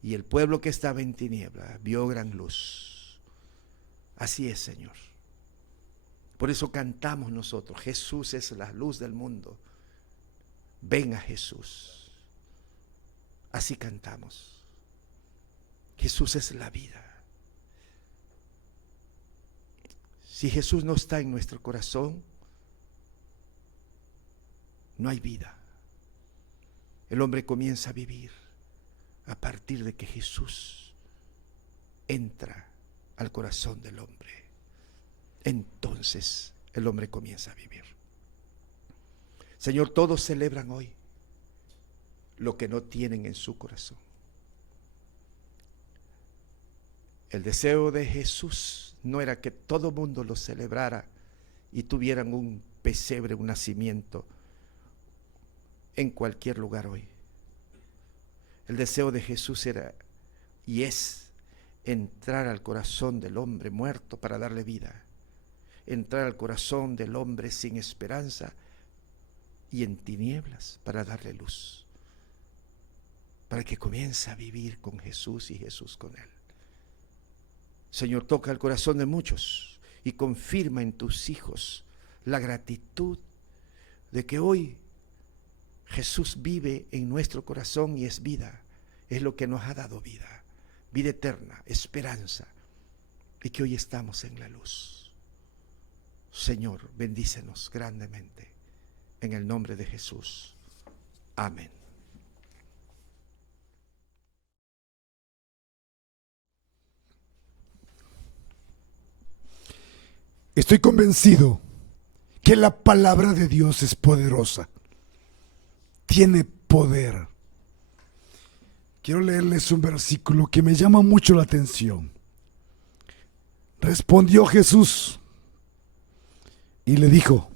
y el pueblo que estaba en tinieblas vio gran luz. Así es, Señor. Por eso cantamos nosotros: Jesús es la luz del mundo. Ven a Jesús. Así cantamos. Jesús es la vida. Si Jesús no está en nuestro corazón, no hay vida. El hombre comienza a vivir a partir de que Jesús entra al corazón del hombre. Entonces el hombre comienza a vivir. Señor, todos celebran hoy lo que no tienen en su corazón. El deseo de Jesús no era que todo mundo lo celebrara y tuvieran un pesebre, un nacimiento en cualquier lugar hoy. El deseo de Jesús era y es entrar al corazón del hombre muerto para darle vida, entrar al corazón del hombre sin esperanza y en tinieblas para darle luz, para que comience a vivir con Jesús y Jesús con él. Señor, toca el corazón de muchos y confirma en tus hijos la gratitud de que hoy Jesús vive en nuestro corazón y es vida, es lo que nos ha dado vida, vida eterna, esperanza, y que hoy estamos en la luz. Señor, bendícenos grandemente, en el nombre de Jesús. Amén. Estoy convencido que la palabra de Dios es poderosa. Tiene poder. Quiero leerles un versículo que me llama mucho la atención. Respondió Jesús y le dijo: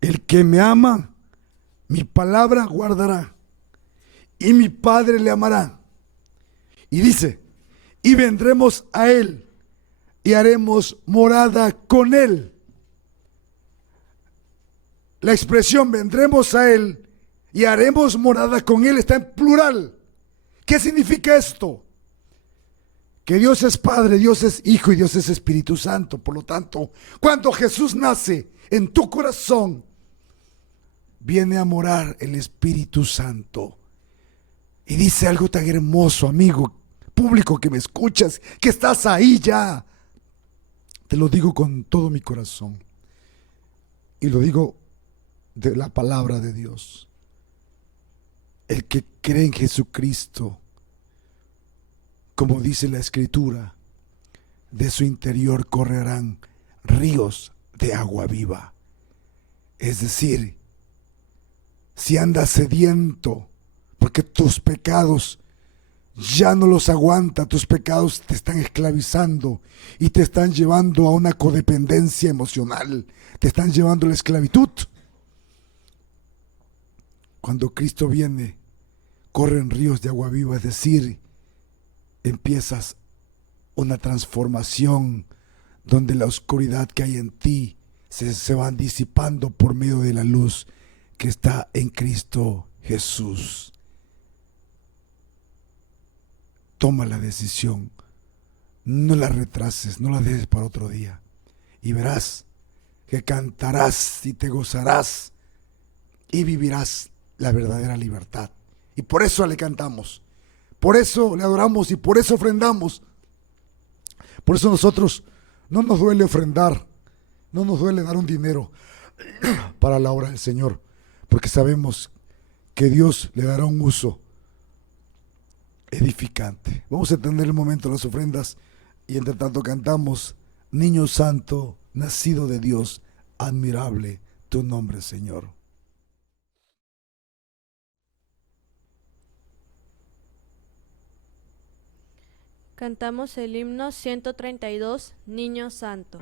el que me ama, mi palabra guardará, y mi Padre le amará. Y dice: y vendremos a él y haremos morada con él. La expresión vendremos a él y haremos morada con él está en plural. ¿Qué significa esto? Que Dios es Padre, Dios es Hijo y Dios es Espíritu Santo. Por lo tanto, cuando Jesús nace en tu corazón, viene a morar el Espíritu Santo. Y dice algo tan hermoso, amigo, público que me escuchas, que estás ahí ya. Te lo digo con todo mi corazón. Y lo digo de la palabra de Dios. El que cree en Jesucristo, como dice la Escritura, de su interior correrán ríos de agua viva. Es decir, si andas sediento, porque tus pecados ya no los aguanta, tus pecados te están esclavizando y te están llevando a una codependencia emocional, te están llevando a la esclavitud. Cuando Cristo viene, corren ríos de agua viva, es decir, empiezas una transformación donde la oscuridad que hay en ti se van disipando por medio de la luz que está en Cristo Jesús. Toma la decisión, no la retrases, no la dejes para otro día, y verás que cantarás y te gozarás y vivirás la verdadera libertad. Y por eso le cantamos, por eso le adoramos y por eso ofrendamos. Por eso nosotros no nos duele ofrendar, no nos duele dar un dinero para la obra del Señor, porque sabemos que Dios le dará un uso edificante. Vamos a entender el momento de las ofrendas y entre tanto cantamos: Niño Santo, nacido de Dios, admirable tu nombre, Señor. Cantamos el himno 132, Niño Santo.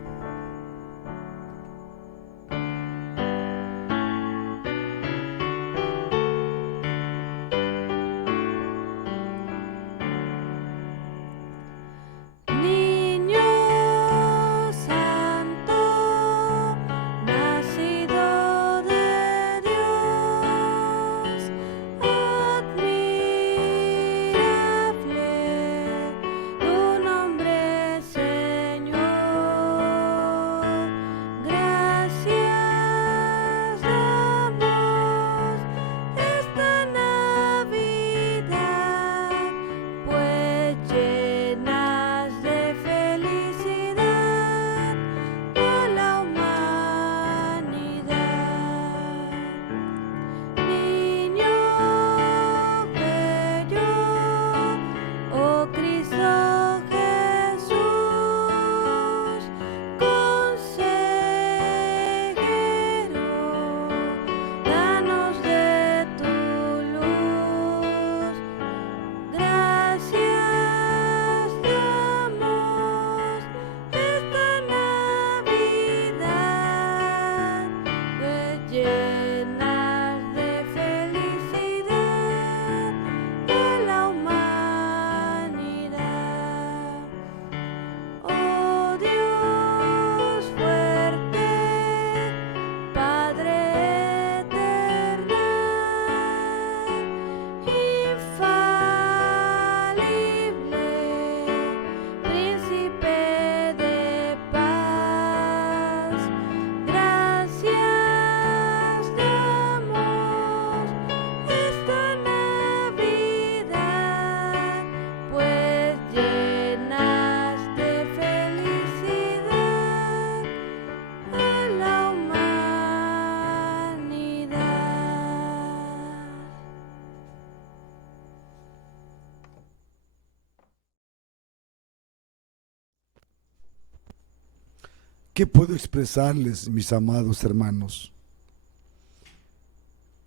¿Qué puedo expresarles, mis amados hermanos?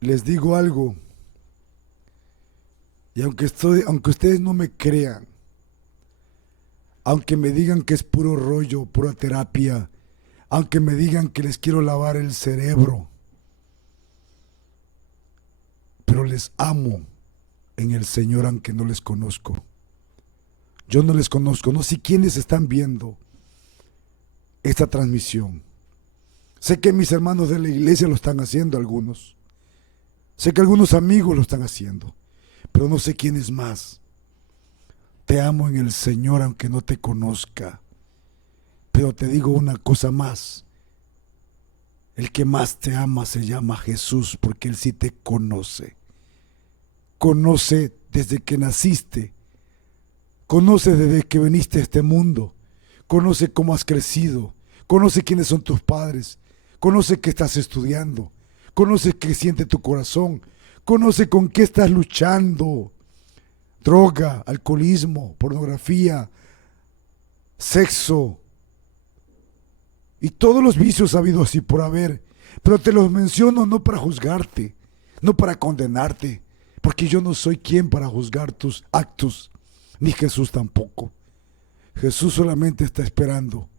Les digo algo, y aunque ustedes no me crean, aunque me digan que es puro rollo, pura terapia, aunque me digan que les quiero lavar el cerebro, pero les amo en el Señor aunque no les conozco. Yo no les conozco, no sé quiénes están viendo esta transmisión. Sé que mis hermanos de la iglesia lo están haciendo, algunos. Sé que algunos amigos lo están haciendo, pero no sé quién es más. Te amo en el Señor aunque no te conozca, pero te digo una cosa más. El que más te ama se llama Jesús, porque Él sí te conoce. Conoce desde que naciste, conoce desde que viniste a este mundo, conoce cómo has crecido, conoce quiénes son tus padres, conoce qué estás estudiando, conoce qué siente tu corazón, conoce con qué estás luchando. Droga, alcoholismo, pornografía, sexo, Y todos los vicios ha habido así por haber. Pero te los menciono no para juzgarte, no para condenarte, porque yo no soy quien para juzgar tus actos, ni Jesús tampoco. Jesús solamente está esperando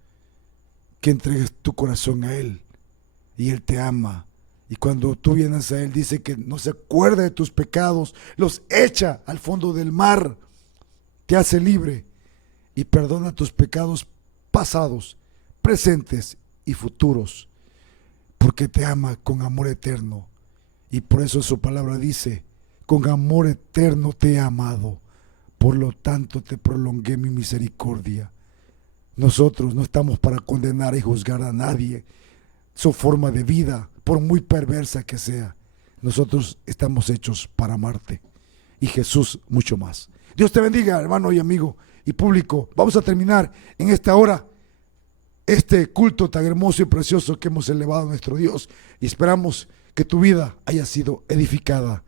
que entregues tu corazón a Él, y Él te ama. Y cuando tú vienes a Él, dice que no se acuerda de tus pecados, los echa al fondo del mar, te hace libre y perdona tus pecados pasados, presentes y futuros, porque te ama con amor eterno. Y por eso su palabra dice: con amor eterno te he amado, por lo tanto te prolongué mi misericordia. Nosotros no estamos para condenar y juzgar a nadie, su forma de vida, por muy perversa que sea. Nosotros estamos hechos para amarte, y Jesús mucho más. Dios te bendiga, hermano y amigo y público. Vamos a terminar en esta hora este culto tan hermoso y precioso que hemos elevado a nuestro Dios, y esperamos que tu vida haya sido edificada.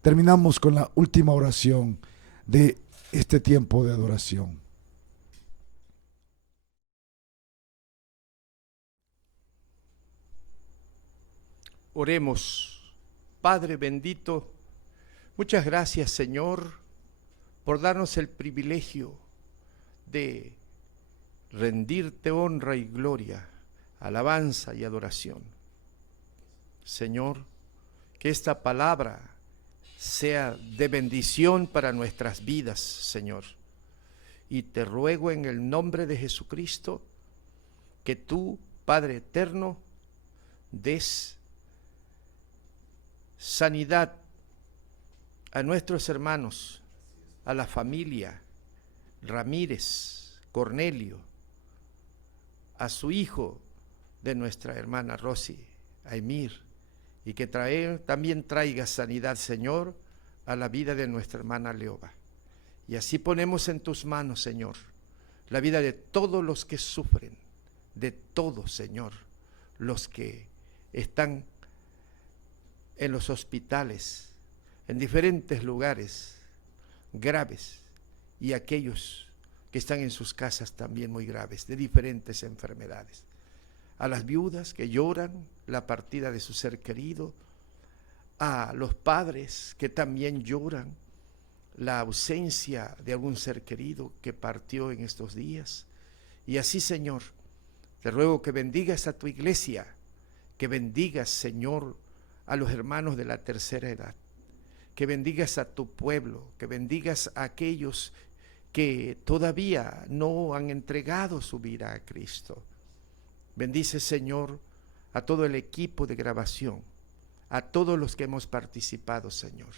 Terminamos con la última oración de este tiempo de adoración. Oremos. Padre bendito, muchas gracias, Señor, por darnos el privilegio de rendirte honra y gloria, alabanza y adoración. Señor, que esta palabra sea de bendición para nuestras vidas, Señor. Y te ruego en el nombre de Jesucristo que tú, Padre eterno, des sanidad a nuestros hermanos, a la familia Ramírez, Cornelio, a su hijo de nuestra hermana Rosy, Aimir, y que también traiga sanidad, Señor, a la vida de nuestra hermana Leoba. Y así ponemos en tus manos, Señor, la vida de todos los que sufren, de todos, Señor, los que están en los hospitales, en diferentes lugares graves, y aquellos que están en sus casas también muy graves, de diferentes enfermedades. A las viudas que lloran la partida de su ser querido, a los padres que también lloran la ausencia de algún ser querido que partió en estos días. Y así, Señor, te ruego que bendigas a tu iglesia, que bendigas, Señor, a los hermanos de la tercera edad, que bendigas a tu pueblo, que bendigas a aquellos que todavía no han entregado su vida a Cristo. Bendice, Señor, a todo el equipo de grabación, a todos los que hemos participado, Señor.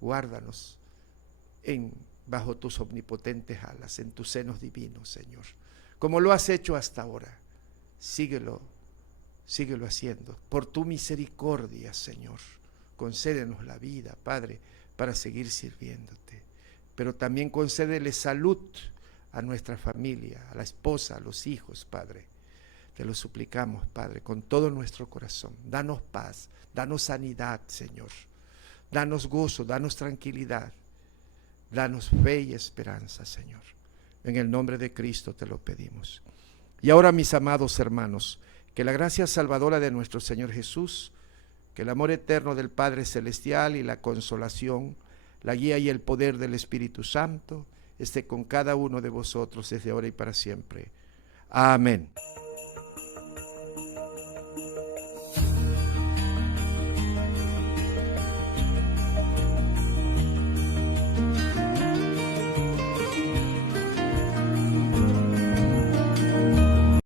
Guárdanos bajo tus omnipotentes alas, en tus senos divinos, Señor. Como lo has hecho hasta ahora, síguelo haciendo. Por tu misericordia, Señor, concédenos la vida, Padre, para seguir sirviéndote. Pero también concédele salud a nuestra familia, a la esposa, a los hijos, Padre. Te lo suplicamos, Padre, con todo nuestro corazón. Danos paz, danos sanidad, Señor. Danos gozo, danos tranquilidad. Danos fe y esperanza, Señor. En el nombre de Cristo te lo pedimos. Y ahora, mis amados hermanos, que la gracia salvadora de nuestro Señor Jesús, que el amor eterno del Padre Celestial y la consolación, la guía y el poder del Espíritu Santo esté con cada uno de vosotros desde ahora y para siempre. Amén.